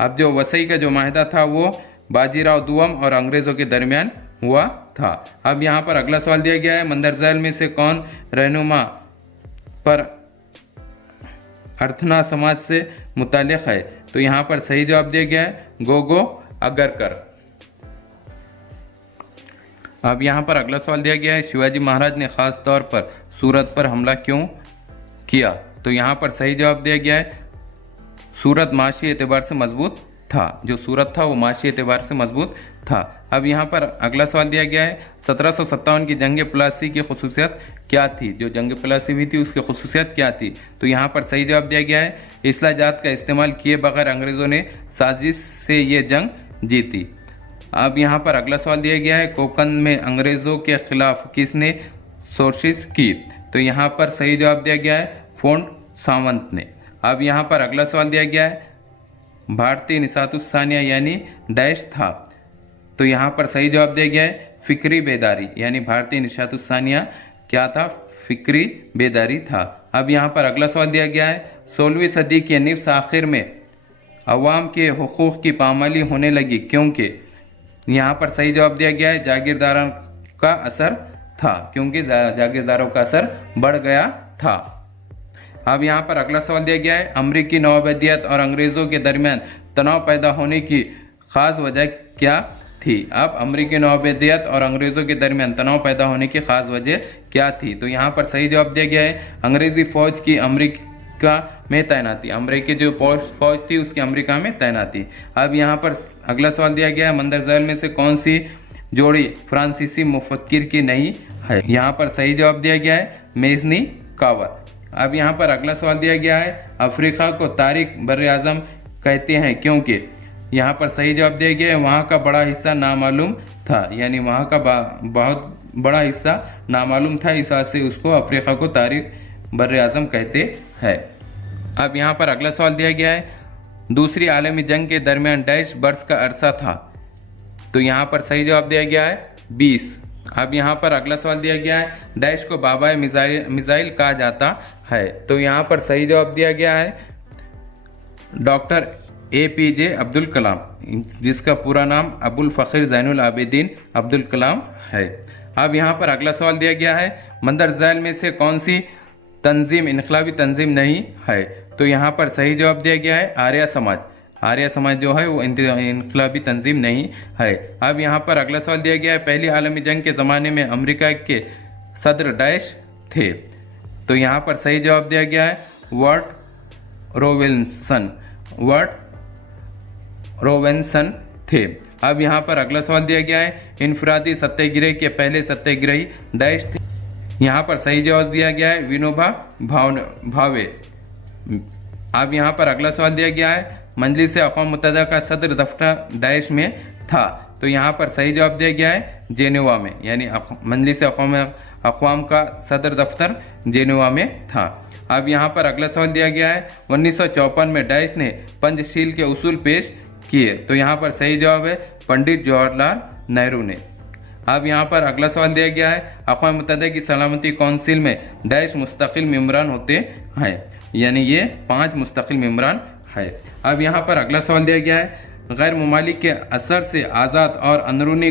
अब जो वसई का जो माहिदा था वो बाजीराव दुआम और अंग्रेज़ों के दरमियान हुआ था। अब यहाँ पर अगला सवाल दिया गया है मंदरजैल में से कौन रहनुमा पर अर्थना समाज से मुताल्लिक़ है। तो यहाँ पर सही जवाब दिया गया है गोगो अगरकर। अब यहाँ पर अगला सवाल दिया गया है शिवाजी महाराज ने खास तौर पर सूरत पर हमला क्यों किया। तो यहाँ पर सही जवाब दिया गया है सूरत माशी एतबार से मजबूत था। जो सूरत था वो माशी एतबार से मजबूत था। अब यहाँ पर अगला सवाल दिया गया है 1757 की जंग प्लासी की खसूसियत क्या थी। जो जंग प्लासी हुई थी उसकी खसूसियत क्या थी। तो यहाँ पर सही जवाब दिया गया है इस्लाहात का इस्तेमाल किए बगैर अंग्रेज़ों ने साजिश से ये जंग जीती। अब यहाँ पर अगला सवाल दिया गया है कोकन में अंग्रेज़ों के खिलाफ किसने सोर्सिस की। तो यहाँ पर सही जवाब दिया गया है फोर्ट सावंत ने। अब यहाँ पर अगला सवाल दिया गया है भारतीय निसातुस्सानिया यानी डैश था। तो यहाँ पर सही जवाब दिया गया है फिक्री बेदारी, यानी भारतीय निसातुस्सानिया क्या था? फिक्री बेदारी था। अब यहाँ पर अगला सवाल दिया गया है 16वीं सदी के निफ्स आखिर में अवाम के हुकूक की पामाली होने लगी क्योंकि। यहाँ पर सही जवाब दिया गया है जागीरदारों का असर था, क्योंकि जागीरदारों का असर बढ़ गया था। अब यहाँ पर अगला सवाल दिया गया है अमरीकी नवाबदियत और अंग्रेज़ों के दरमियान तनाव पैदा होने की ख़ास वजह क्या थी। अब अमरीकी नवाबदियत और अंग्रेज़ों के दरमियान तनाव पैदा होने की ख़ास वजह क्या थी। तो यहाँ पर सही जवाब दिया गया है अंग्रेज़ी फ़ौज की अमरीका में तैनाती। अमरीकी जो फ़ौज थी उसकी अमरीका में तैनाती। अब यहाँ पर अगला सवाल दिया गया है मंदरजैल में से कौन सी जोड़ी फ्रांसीसी मुफक्किर की नहीं है। यहाँ पर सही जवाब दिया गया है मेज़नी कावर। अब यहाँ पर अगला सवाल दिया गया है अफ्रीका को तारिक बर-ए-आज़म कहते हैं क्योंकि। यहाँ पर सही जवाब दिया गया है वहाँ का बड़ा हिस्सा नामालूम था, यानी वहाँ का बहुत बड़ा हिस्सा नामालूम था, इस वजह से उसको अफ्रीका को तारिक बर-ए-आज़म कहते हैं। अब यहाँ पर अगला सवाल दिया गया है दूसरी आलमी जंग के दरमियान डैश बरस का अरसा था। तो यहाँ पर सही जवाब दिया गया है 20। अब यहाँ पर अगला सवाल दिया गया है डैश को बाबा मिसाइल कहा जाता है। तो यहाँ पर सही जवाब दिया गया है डॉक्टर APJ अब्दुल कलाम, जिसका पूरा नाम अबुल फ़खर ज़ैनुल आबिदीन अब्दुल कलाम है। अब यहाँ पर अगला सवाल दिया गया है मंदरजैल में से कौन सी तंजीम इनकलाबी तंजीम नहीं है। तो यहाँ पर सही जवाब दिया गया है आर्य समाज। आर्य समाज जो है वो इनकलाबी तंजीम नहीं है। अब यहाँ पर अगला सवाल दिया गया है पहली आलमी जंग के ज़माने में अमेरिका के सदर डैश थे। तो यहाँ पर सही जवाब दिया गया है वर्ट रोवेंसन थे। अब यहाँ पर अगला सवाल दिया गया है इनफरादी सत्याग्रह के पहले सत्याग्रही डैश थे। यहाँ पर सही जवाब दिया गया है विनोबा भावे। अब यहाँ पर अगला सवाल दिया गया है मजलिस अक़वाम मुत्तहिदा का सदर दफ्तर डैश में था। तो यहाँ पर सही जवाब दिया गया है जेनेवा में, यानी मजलिस अक़वाम का सदर दफ्तर जेनेवा में था। अब यहाँ पर अगला सवाल दिया गया है 1954 में डैश ने पंचशील के उसूल पेश किए। तो यहाँ पर सही जवाब है पंडित जवाहरलाल नेहरू ने। अब यहाँ पर अगला सवाल दिया गया है, अक़वाम मुत्तहिदा की सलामती कौंसिल में डैश मुस्तकिल मेम्बरान होते हैं, यानी ये 5 मुस्तकिल मेम्बरान है। अब यहाँ पर अगला सवाल दिया गया है, गैर ममालिक के असर से आज़ाद और अंदरूनी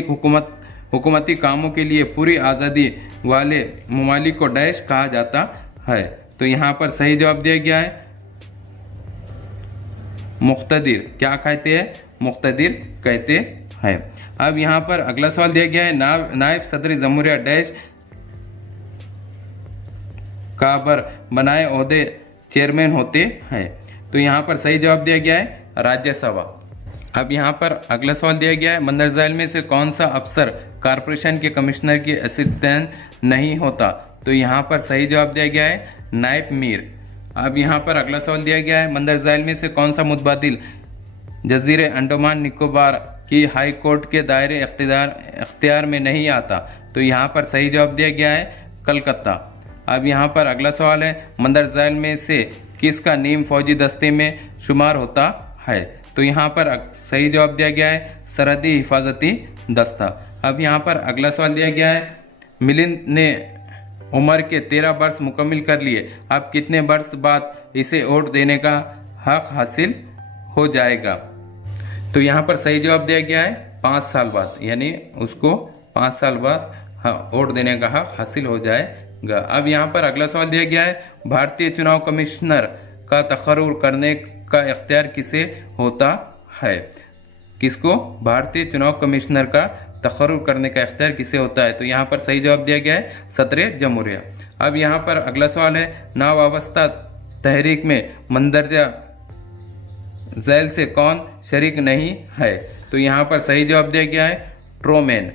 हुकूमती कामों के लिए पूरी आज़ादी वाले ममालिक को डैश कहा जाता है। तो यहाँ पर सही जवाब दिया गया है मुख्तदिर। क्या कहते हैं? मुख्तदिर कहते हैं। अब यहाँ पर अगला सवाल दिया गया है, नायब सदर जमहूरिया डैश काबर बनाए ओहदे चेयरमैन होते हैं। तो यहाँ पर सही जवाब दिया गया है राज्यसभा। अब यहाँ पर अगला सवाल दिया गया है, मंदर झैल में से कौन सा अफसर कॉरपोरेशन के कमिश्नर की असिस्टेंट नहीं होता? तो यहाँ पर सही जवाब दिया गया है नायब मीर। अब यहाँ पर अगला सवाल दिया गया है, मंदर झैल में से कौन सा मुतबादिल जजीरे अंडमान निकोबार की हाई कोर्ट के दायरे इख्तियार में नहीं आता? तो यहाँ पर सही जवाब दिया गया है कलकत्ता। अब यहाँ पर अगला सवाल है, मंदर झैल में से किसका नीम फौजी दस्ते में शुमार होता है? तो यहाँ पर सही जवाब दिया गया है सरहदी हिफाजती दस्ता। अब यहाँ पर अगला सवाल दिया गया है, मिलिंद ने उम्र के 13 वर्ष मुकम्मिल कर लिए, अब कितने वर्ष बाद इसे वोट देने का हक हासिल हो जाएगा? तो यहाँ पर सही जवाब दिया गया है 5 साल बाद, यानी उसको 5 साल बाद वोट देने का हक हासिल हो जाएगा। अब यहाँ पर अगला सवाल दिया गया है, भारतीय चुनाव कमिश्नर का तकर्रुर करने का इख्तियार किसे होता है? किसको? भारतीय चुनाव कमिश्नर का तकर्रुर करने का इख्तियार किसे होता है? तो यहाँ पर सही जवाब दिया गया है सदर जमहूरिया। अब यहाँ पर अगला सवाल है, नावाबस्ता तहरीक में मंदरजा झैल से कौन शरीक नहीं है? तो यहाँ पर सही जवाब दिया गया है ट्रूमैन।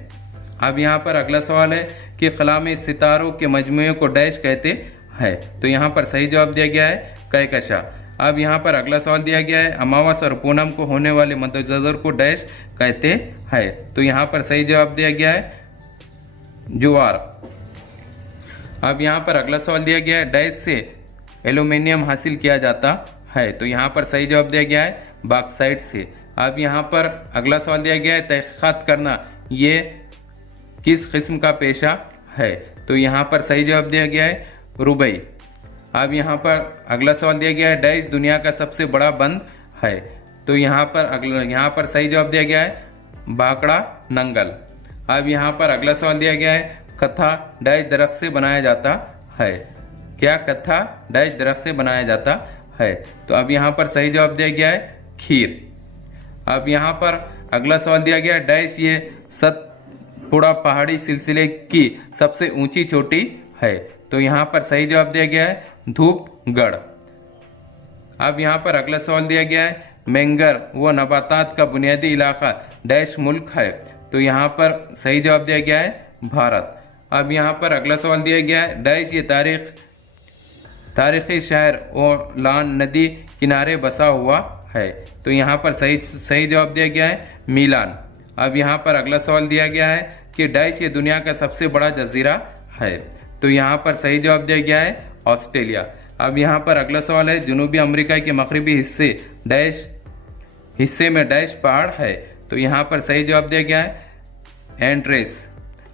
अब यहाँ पर अगला सवाल है कि खला में सितारों के मजमूए को डैश कहते हैं? तो यहाँ पर सही जवाब दिया गया है कहकशा। अब यहाँ पर अगला सवाल दिया गया है, अमावस और पूनम को होने वाले मद्देनजर को डैश कहते हैं? तो यहाँ पर सही जवाब दिया गया है जुवार। अब यहाँ पर अगला सवाल दिया गया है, डैश से एल्यूमिनियम हासिल किया जाता है? तो यहाँ पर सही जवाब दिया गया है बॉक्साइट से। अब यहाँ पर अगला सवाल दिया गया है, तहकीकात करना ये किस किस्म का पेशा है? तो यहाँ पर सही जवाब दिया गया है रुबई। अब यहाँ पर अगला सवाल दिया गया है, डैश दुनिया का सबसे बड़ा बंद है? तो यहाँ पर सही जवाब दिया गया है भाखड़ा नंगल। अब यहाँ पर अगला सवाल दिया गया है, कथा डैश दरख्त से बनाया जाता है? क्या कथा डैश दरख्त से बनाया जाता है? तो अब यहाँ पर सही जवाब दिया गया है खीर। अब यहाँ पर अगला सवाल दिया गया है, डैश ये सतपुड़ा पहाड़ी सिलसिले की सबसे ऊंची चोटी है? तो यहाँ पर सही जवाब दिया गया है धूपगढ़। अब यहाँ पर अगला सवाल दिया गया है, मेंगर व नबातात का बुनियादी इलाका डैश मुल्क है? तो यहाँ पर सही जवाब दिया गया है भारत। अब यहाँ पर अगला सवाल दिया गया है, डैश ये तारीखी शहर और लान नदी किनारे बसा हुआ है? तो यहाँ पर सही जवाब दिया गया है मिलान। अब यहाँ पर अगला सवाल दिया गया है कि डैश ये दुनिया का सबसे बड़ा जजीरा है? तो यहाँ पर सही जवाब दिया गया है ऑस्ट्रेलिया। अब यहाँ पर अगला सवाल है, जनूबी अमेरिका के मगरबी हिस्से में डैश पहाड़ है? तो यहाँ पर सही जवाब दिया गया है एंड्रेस।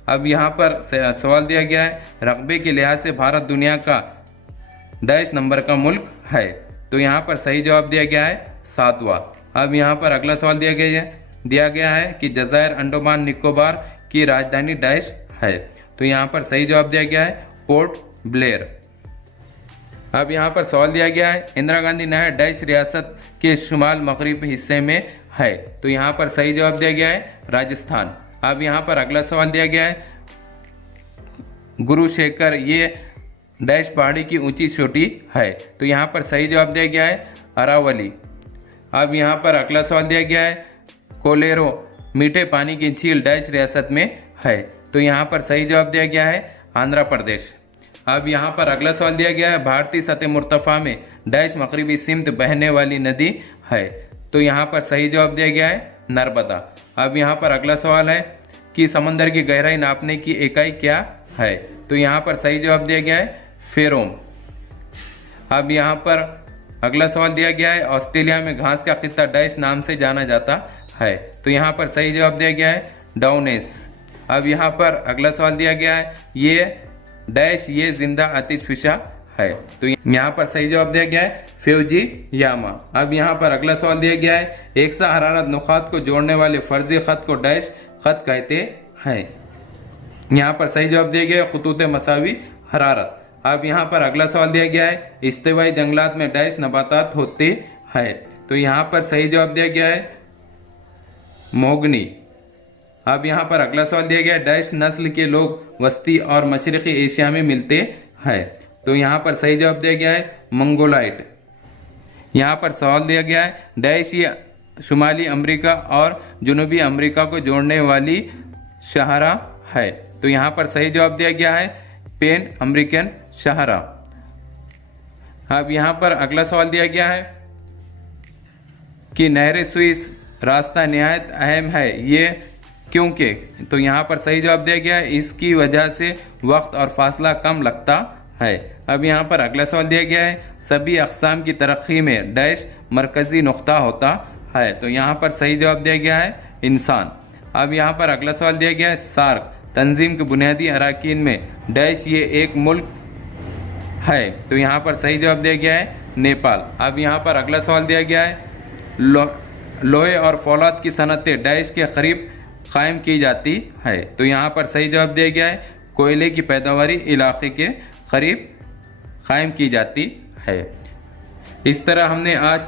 अब यहाँ पर सवाल दिया गया है, रकबे के लिहाज से भारत दुनिया का डैश नंबर का मुल्क है? तो यहाँ पर सही जवाब दिया गया है 7वां। अब यहाँ पर अगला सवाल दिया गया है कि जज़ायर अंडमान निकोबार की राजधानी डैश है? तो यहाँ पर सही जवाब दिया गया है पोर्ट ब्लेयर। अब यहाँ पर सवाल दिया गया है, इंदिरा गांधी नहर डैश रियासत के शुमाल मगरबी हिस्से में है? तो यहाँ पर सही जवाब दिया गया है राजस्थान। अब यहाँ पर अगला सवाल दिया गया है, गुरु शेखर ये डैश पहाड़ी की ऊंची चोटी है? तो यहाँ पर सही जवाब दिया गया है अरावली। अब यहाँ पर अगला सवाल दिया गया है, कोलेरो मीठे पानी की झील डैश रियासत में है? तो यहाँ पर सही जवाब दिया गया है आंध्र प्रदेश। अब यहाँ पर अगला सवाल दिया गया है, भारतीय सतह मुर्तफा में डैश मगरबी सिमत बहने वाली नदी है? तो यहाँ पर सही जवाब दिया गया है नर्मदा। अब यहाँ पर अगला सवाल है कि समंदर की गहराई नापने की इकाई क्या है? तो यहाँ पर सही जवाब दिया गया है फेरोम। अब यहाँ पर अगला सवाल दिया गया है, ऑस्ट्रेलिया में घास का खित्ता डैश नाम से जाना जाता है? तो यहाँ पर सही जवाब दिया गया है डाउनेस। अब यहाँ पर अगला सवाल दिया गया है, ये डैश ये जिंदा आतिश फिशा है। तो यहाँ पर सही जवाब दिया गया है फ्यूजी यामा। अब यहाँ पर अगला सवाल दिया गया है, एक सा हरारत नुकात को जोड़ने वाले फर्जी खत को डैश खत कहते हैं। यहाँ पर सही जवाब दिया गया है खुतूत मसावी हरारत। अब यहाँ पर अगला सवाल दिया गया है, इस्तिवाई जंगलात में डैश नबातात होते हैं। तो यहाँ पर सही जवाब दिया गया है मोगनी। अब यहाँ पर अगला सवाल दिया गया है, डैश नस्ल के लोग वस्ती और मशरक़ी एशिया में मिलते हैं। तो यहाँ पर सही जवाब दिया गया है मंगोलाइट। यहाँ पर सवाल दिया गया है, डैश ये शुमाली अमेरिका और जनूबी अमेरिका को जोड़ने वाली शहरा है। तो यहाँ पर सही जवाब दिया गया है पैन अमेरिकन शहरा। अब यहाँ पर अगला सवाल दिया गया है कि नहर स्विस रास्ता निहायत अहम है, ये क्योंकि। तो यहाँ पर सही जवाब दिया गया है इसकी वजह से वक्त और फासला कम लगता है। अब यहाँ पर अगला सवाल दिया गया है, सभी अक़साम की तरक्की में डैश मरकज़ी नुक्ता होता है। तो यहाँ पर सही जवाब दिया गया है इंसान। अब यहाँ पर अगला सवाल दिया गया है, सार्क तंजीम के बुनियादी अराकीन में डैश ये एक मुल्क है। तो यहाँ पर सही जवाब दिया गया है नेपाल। अब यहाँ पर अगला सवाल दिया गया है, लोहे और फौलाद की सनतें डैश के करीब कायम की जाती है। तो यहाँ पर सही जवाब दिया गया है कोयले की पैदावारी इलाके के करीब कायम की जाती है। इस तरह हमने आज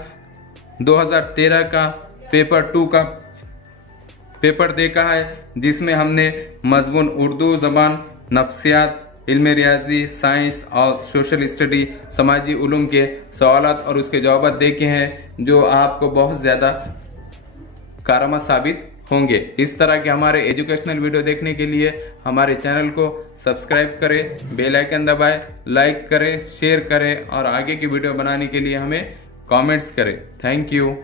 2013 का पेपर 2 का पेपर देखा है, जिसमें हमने मज़मून उर्दू ज़बान, नफ्सियात, इल्म रियाजी, साइंस और सोशल स्टडी, समाजी उलूम के सवालात और उसके जवाब देखे हैं, जो आपको बहुत ज़्यादा कारआमद साबित होंगे। इस तरह के हमारे एजुकेशनल वीडियो देखने के लिए हमारे चैनल को सब्सक्राइब करें, बेल आइकन दबाएं, लाइक करें, शेयर करें और आगे की वीडियो बनाने के लिए हमें कमेंट्स करें। Thank you.